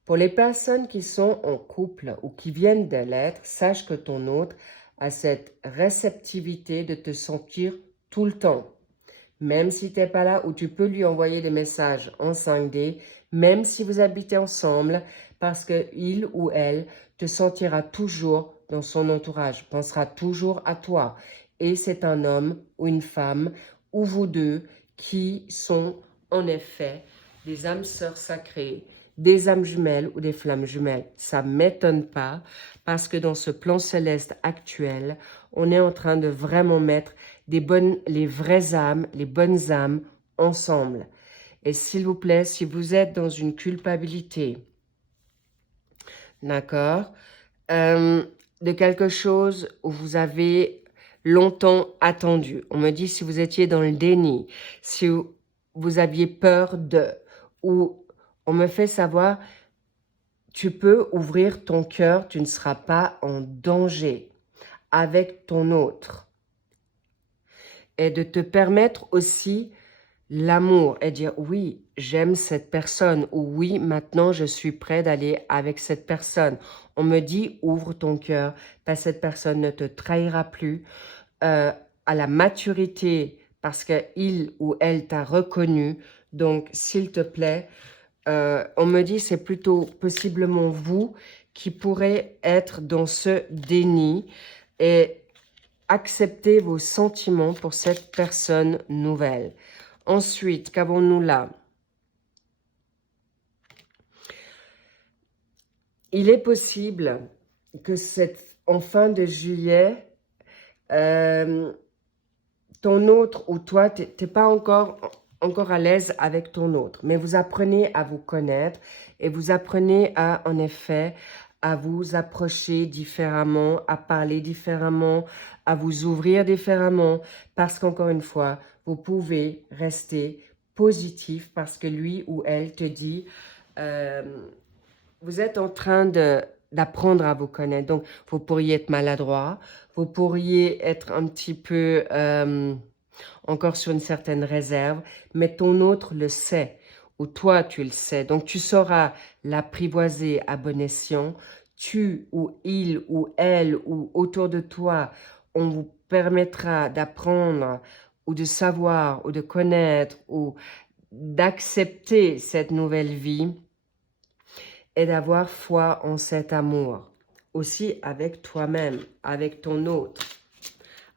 Pour les personnes qui sont en couple ou qui viennent de l'être, sache que ton autre a cette réceptivité de te sentir tout le temps. Même si tu n'es pas là, ou tu peux lui envoyer des messages en 5D, même si vous habitez ensemble, parce qu'il ou elle te sentira toujours dans son entourage, pensera toujours à toi. Et c'est un homme ou une femme, ou vous deux, qui sont en effet des âmes sœurs sacrées, des âmes jumelles ou des flammes jumelles. Ça ne m'étonne pas, parce que dans ce plan céleste actuel, on est en train de vraiment mettre les vraies âmes, les bonnes âmes ensemble. Et s'il vous plaît, si vous êtes dans une culpabilité, d'accord, de quelque chose où vous avez longtemps attendu, on me dit si vous étiez dans le déni, si vous aviez peur ou on me fait savoir, tu peux ouvrir ton cœur, tu ne seras pas en danger. avec ton autre. Et de te permettre aussi l'amour et dire oui, j'aime cette personne ou oui, maintenant je suis prêt d'aller avec cette personne. On me dit ouvre ton cœur, parce que cette personne ne te trahira plus. À la maturité, parce qu'il ou elle t'a reconnu. Donc, s'il te plaît, on me dit c'est plutôt possiblement vous qui pourrez être dans ce déni et accepter vos sentiments pour cette personne nouvelle. Ensuite, qu'avons-nous là? Il est possible que en fin de juillet, ton autre ou toi, tu n'es pas encore à l'aise avec ton autre, mais vous apprenez à vous connaître et vous apprenez à, en effet, à vous approcher différemment, à parler différemment, à vous ouvrir différemment, parce qu'encore une fois, vous pouvez rester positif parce que lui ou elle te dit, vous êtes en train d'apprendre à vous connaître, donc vous pourriez être maladroit, vous pourriez être un petit peu encore sur une certaine réserve, mais ton autre le sait, ou toi tu le sais, donc tu sauras l'apprivoiser à bon escient. Tu ou il ou elle ou autour de toi, on vous permettra d'apprendre ou de savoir ou de connaître ou d'accepter cette nouvelle vie et d'avoir foi en cet amour. Aussi avec toi-même, avec ton autre.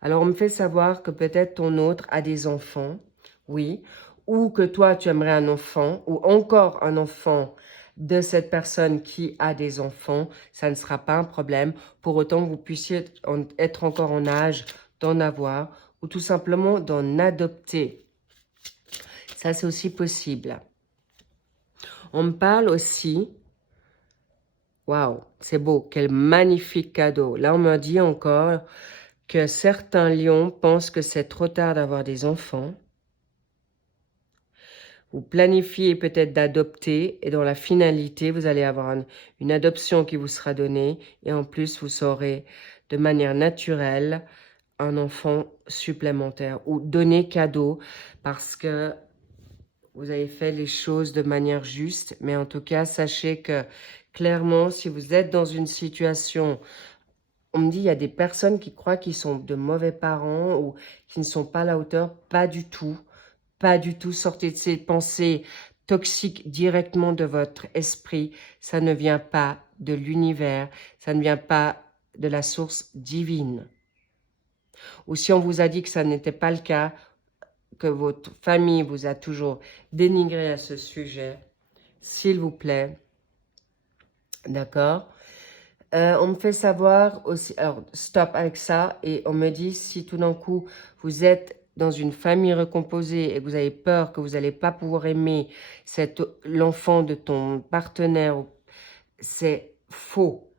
Alors, on me fait savoir que peut-être ton autre a des enfants, oui, ou que toi, tu aimerais un enfant, ou encore un enfant de cette personne qui a des enfants. Ça ne sera pas un problème, pour autant que vous puissiez être encore en âge d'en avoir, ou tout simplement d'en adopter. Ça, c'est aussi possible. On me parle aussi... Waouh, c'est beau, quel magnifique cadeau. Là, on me dit encore que certains lions pensent que c'est trop tard d'avoir des enfants. Vous planifiez peut-être d'adopter et dans la finalité, vous allez avoir une adoption qui vous sera donnée et en plus, vous saurez de manière naturelle un enfant supplémentaire ou donner cadeau parce que vous avez fait les choses de manière juste. Mais en tout cas, sachez que clairement, si vous êtes dans une situation... On me dit, il y a des personnes qui croient qu'ils sont de mauvais parents ou qui ne sont pas à la hauteur. Pas du tout. Pas du tout. Sortez de ces pensées toxiques directement de votre esprit. Ça ne vient pas de l'univers. Ça ne vient pas de la source divine. Ou si on vous a dit que ça n'était pas le cas, que votre famille vous a toujours dénigré à ce sujet, s'il vous plaît, d'accord? On me fait savoir aussi, alors stop avec ça, et on me dit si tout d'un coup vous êtes dans une famille recomposée et que vous avez peur que vous n'allez pas pouvoir aimer l'enfant de ton partenaire, c'est faux.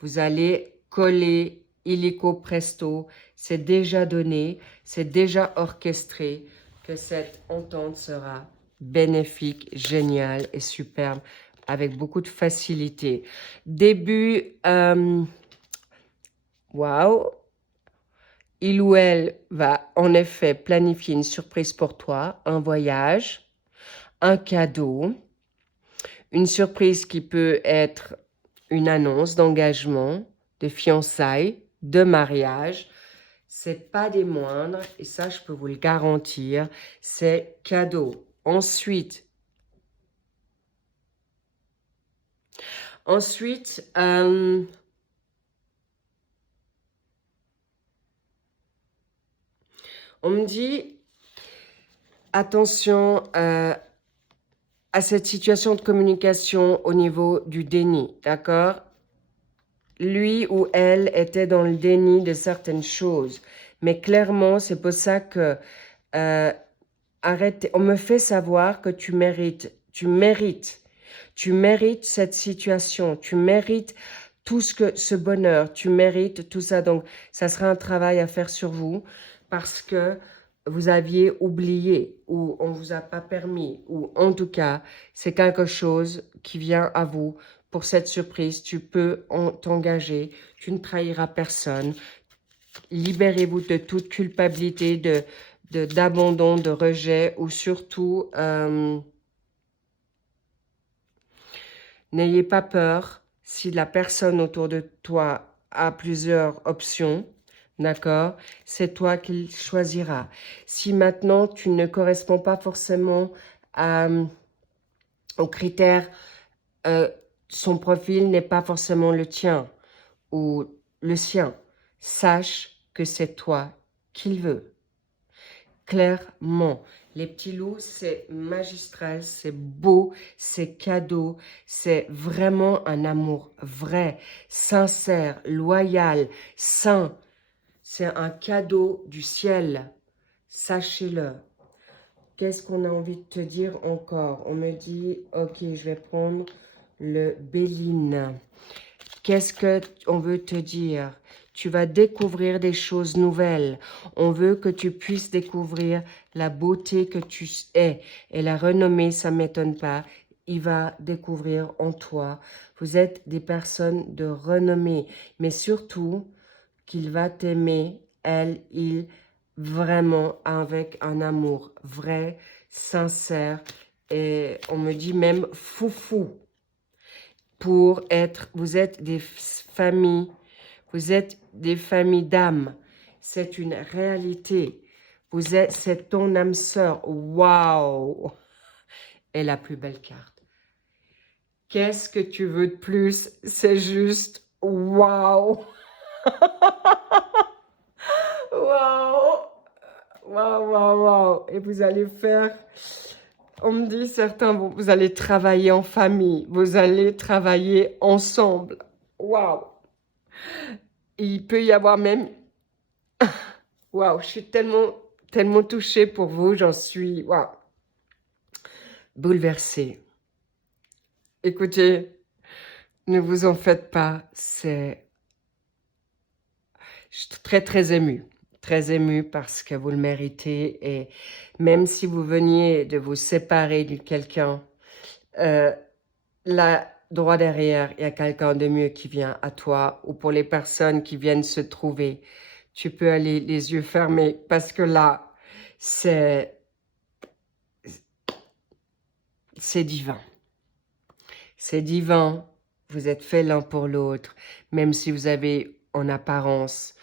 Vous allez coller illico presto, c'est déjà donné, c'est déjà orchestré que cette entente sera bénéfique, géniale et superbe avec beaucoup de facilité. Début, waouh, il ou elle va en effet planifier une surprise pour toi, un voyage, un cadeau, une surprise qui peut être une annonce d'engagement, de fiançailles, de mariage. C'est pas des moindres et ça, je peux vous le garantir, c'est cadeau. Ensuite, on me dit, attention à cette situation de communication au niveau du déni, d'accord? Lui ou elle était dans le déni de certaines choses. Mais clairement, c'est pour ça que arrête. On me fait savoir que tu mérites cette situation, tu mérites tout ce bonheur, tu mérites tout ça. Donc, ça sera un travail à faire sur vous parce que vous aviez oublié ou on ne vous a pas permis ou en tout cas, c'est quelque chose qui vient à vous. Pour cette surprise, tu peux t'engager, tu ne trahiras personne. Libérez-vous de toute culpabilité, d'abandon, de rejet, ou surtout, n'ayez pas peur si la personne autour de toi a plusieurs options. D'accord? C'est toi qui choisiras. Si maintenant tu ne corresponds pas forcément aux critères, son profil n'est pas forcément le tien ou le sien, sache que c'est toi qu'il veut. Clairement, les petits loups, c'est magistral, c'est beau, c'est cadeau, c'est vraiment un amour vrai, sincère, loyal, sain. C'est un cadeau du ciel, sachez-le. Qu'est-ce qu'on a envie de te dire encore? On me dit, ok, je vais prendre le Béline. Qu'est-ce qu'on veut te dire? Tu vas découvrir des choses nouvelles. On veut que tu puisses découvrir la beauté que tu es. Et la renommée, ça ne m'étonne pas. Il va découvrir en toi. Vous êtes des personnes de renommée. Mais surtout, qu'il va t'aimer, elle, il, vraiment avec un amour vrai, sincère. Et on me dit même foufou. Vous êtes des familles, d'âmes. C'est une réalité. C'est ton âme sœur. Waouh! Et la plus belle carte. Qu'est-ce que tu veux de plus? C'est juste waouh! Waouh! Waouh, waouh, waouh! Et vous allez faire... On me dit certains, vous allez travailler en famille, vous allez travailler ensemble. Waouh! Il peut y avoir même... Waouh, je suis tellement touchée pour vous, j'en suis... Waouh! Bouleversée. Écoutez, ne vous en faites pas, c'est... Je suis très émue. Très émue parce que vous le méritez. Et même si vous veniez de vous séparer de quelqu'un, là, droit derrière, il y a quelqu'un de mieux qui vient à toi. Ou pour les personnes qui viennent se trouver, tu peux aller les yeux fermés parce que là, c'est divin. C'est divin. Vous êtes faits l'un pour l'autre, même si vous avez en apparence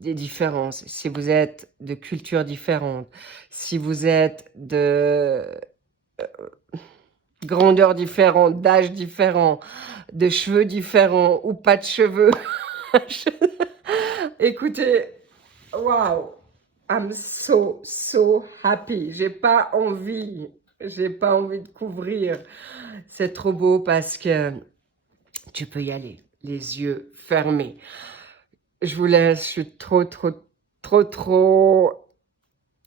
des différences, si vous êtes de cultures différentes, si vous êtes de grandeur différente, d'âge différent, de cheveux différents ou pas de cheveux. Écoutez, wow, I'm so happy. J'ai pas envie de couvrir. C'est trop beau parce que tu peux y aller, les yeux fermés. Je vous laisse, je suis trop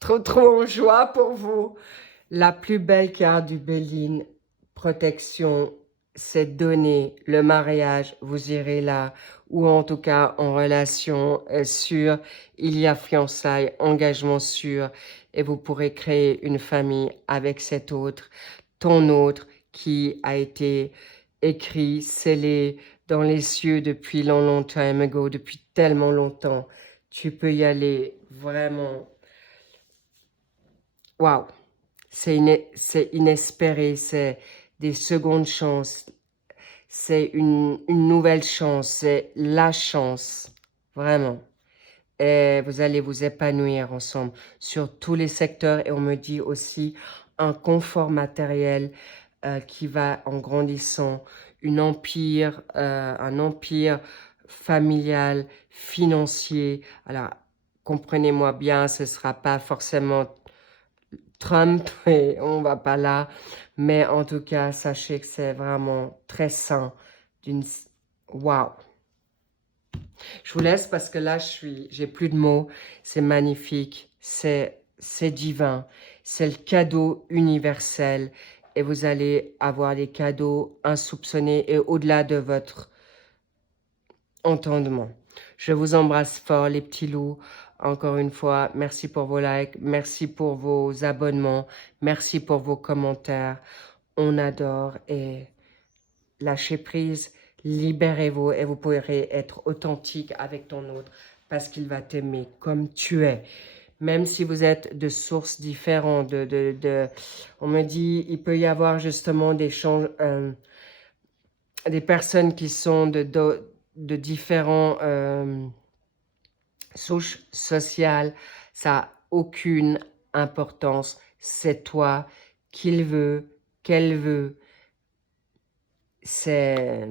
en joie pour vous. La plus belle carte du Béline, protection, c'est donner le mariage. Vous irez là, ou en tout cas en relation sûre. Il y a fiançailles, engagement sûr, et vous pourrez créer une famille avec cet autre, ton autre, qui a été écrit, scellé dans les cieux depuis long time ago, depuis tellement longtemps. Tu peux y aller vraiment. Waouh! C'est inespéré, c'est des secondes chances, c'est une nouvelle chance, c'est la chance, vraiment. Et vous allez vous épanouir ensemble sur tous les secteurs. Et on me dit aussi un confort matériel qui va en grandissant, un empire familial, financier. Alors, comprenez-moi bien, ce ne sera pas forcément Trump, et on va pas là. Mais en tout cas, sachez que c'est vraiment très sain. Waouh! Je vous laisse parce que là, j'ai plus de mots. C'est magnifique. C'est divin. C'est le cadeau universel. Et vous allez avoir des cadeaux insoupçonnés et au-delà de votre entendement. Je vous embrasse fort, les petits loups. Encore une fois, merci pour vos likes, merci pour vos abonnements, merci pour vos commentaires. On adore et lâchez prise, libérez-vous et vous pourrez être authentique avec ton autre parce qu'il va t'aimer comme tu es. Même si vous êtes de sources différentes, on me dit, il peut y avoir justement des personnes qui sont de différents souches sociales. Ça n'a aucune importance. C'est toi qu'il veut, qu'elle veut. C'est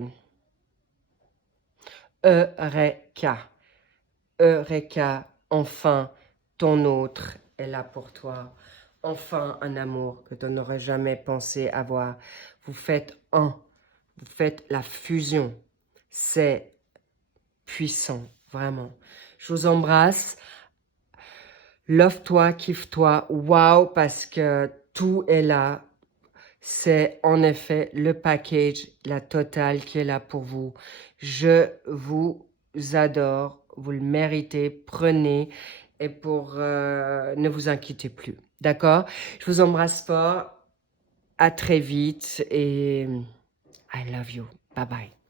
Eureka. Eureka, enfin, ton autre est là pour toi. Enfin, un amour que tu n'aurais jamais pensé avoir. Vous faites un. Vous faites la fusion. C'est puissant, vraiment. Je vous embrasse. Love-toi, kiffe-toi. Waouh, parce que tout est là. C'est en effet le package, la totale qui est là pour vous. Je vous adore. Vous le méritez. Prenez. Et ne vous inquiétez plus. D'accord? Je vous embrasse fort. À très vite. Et I love you. Bye bye.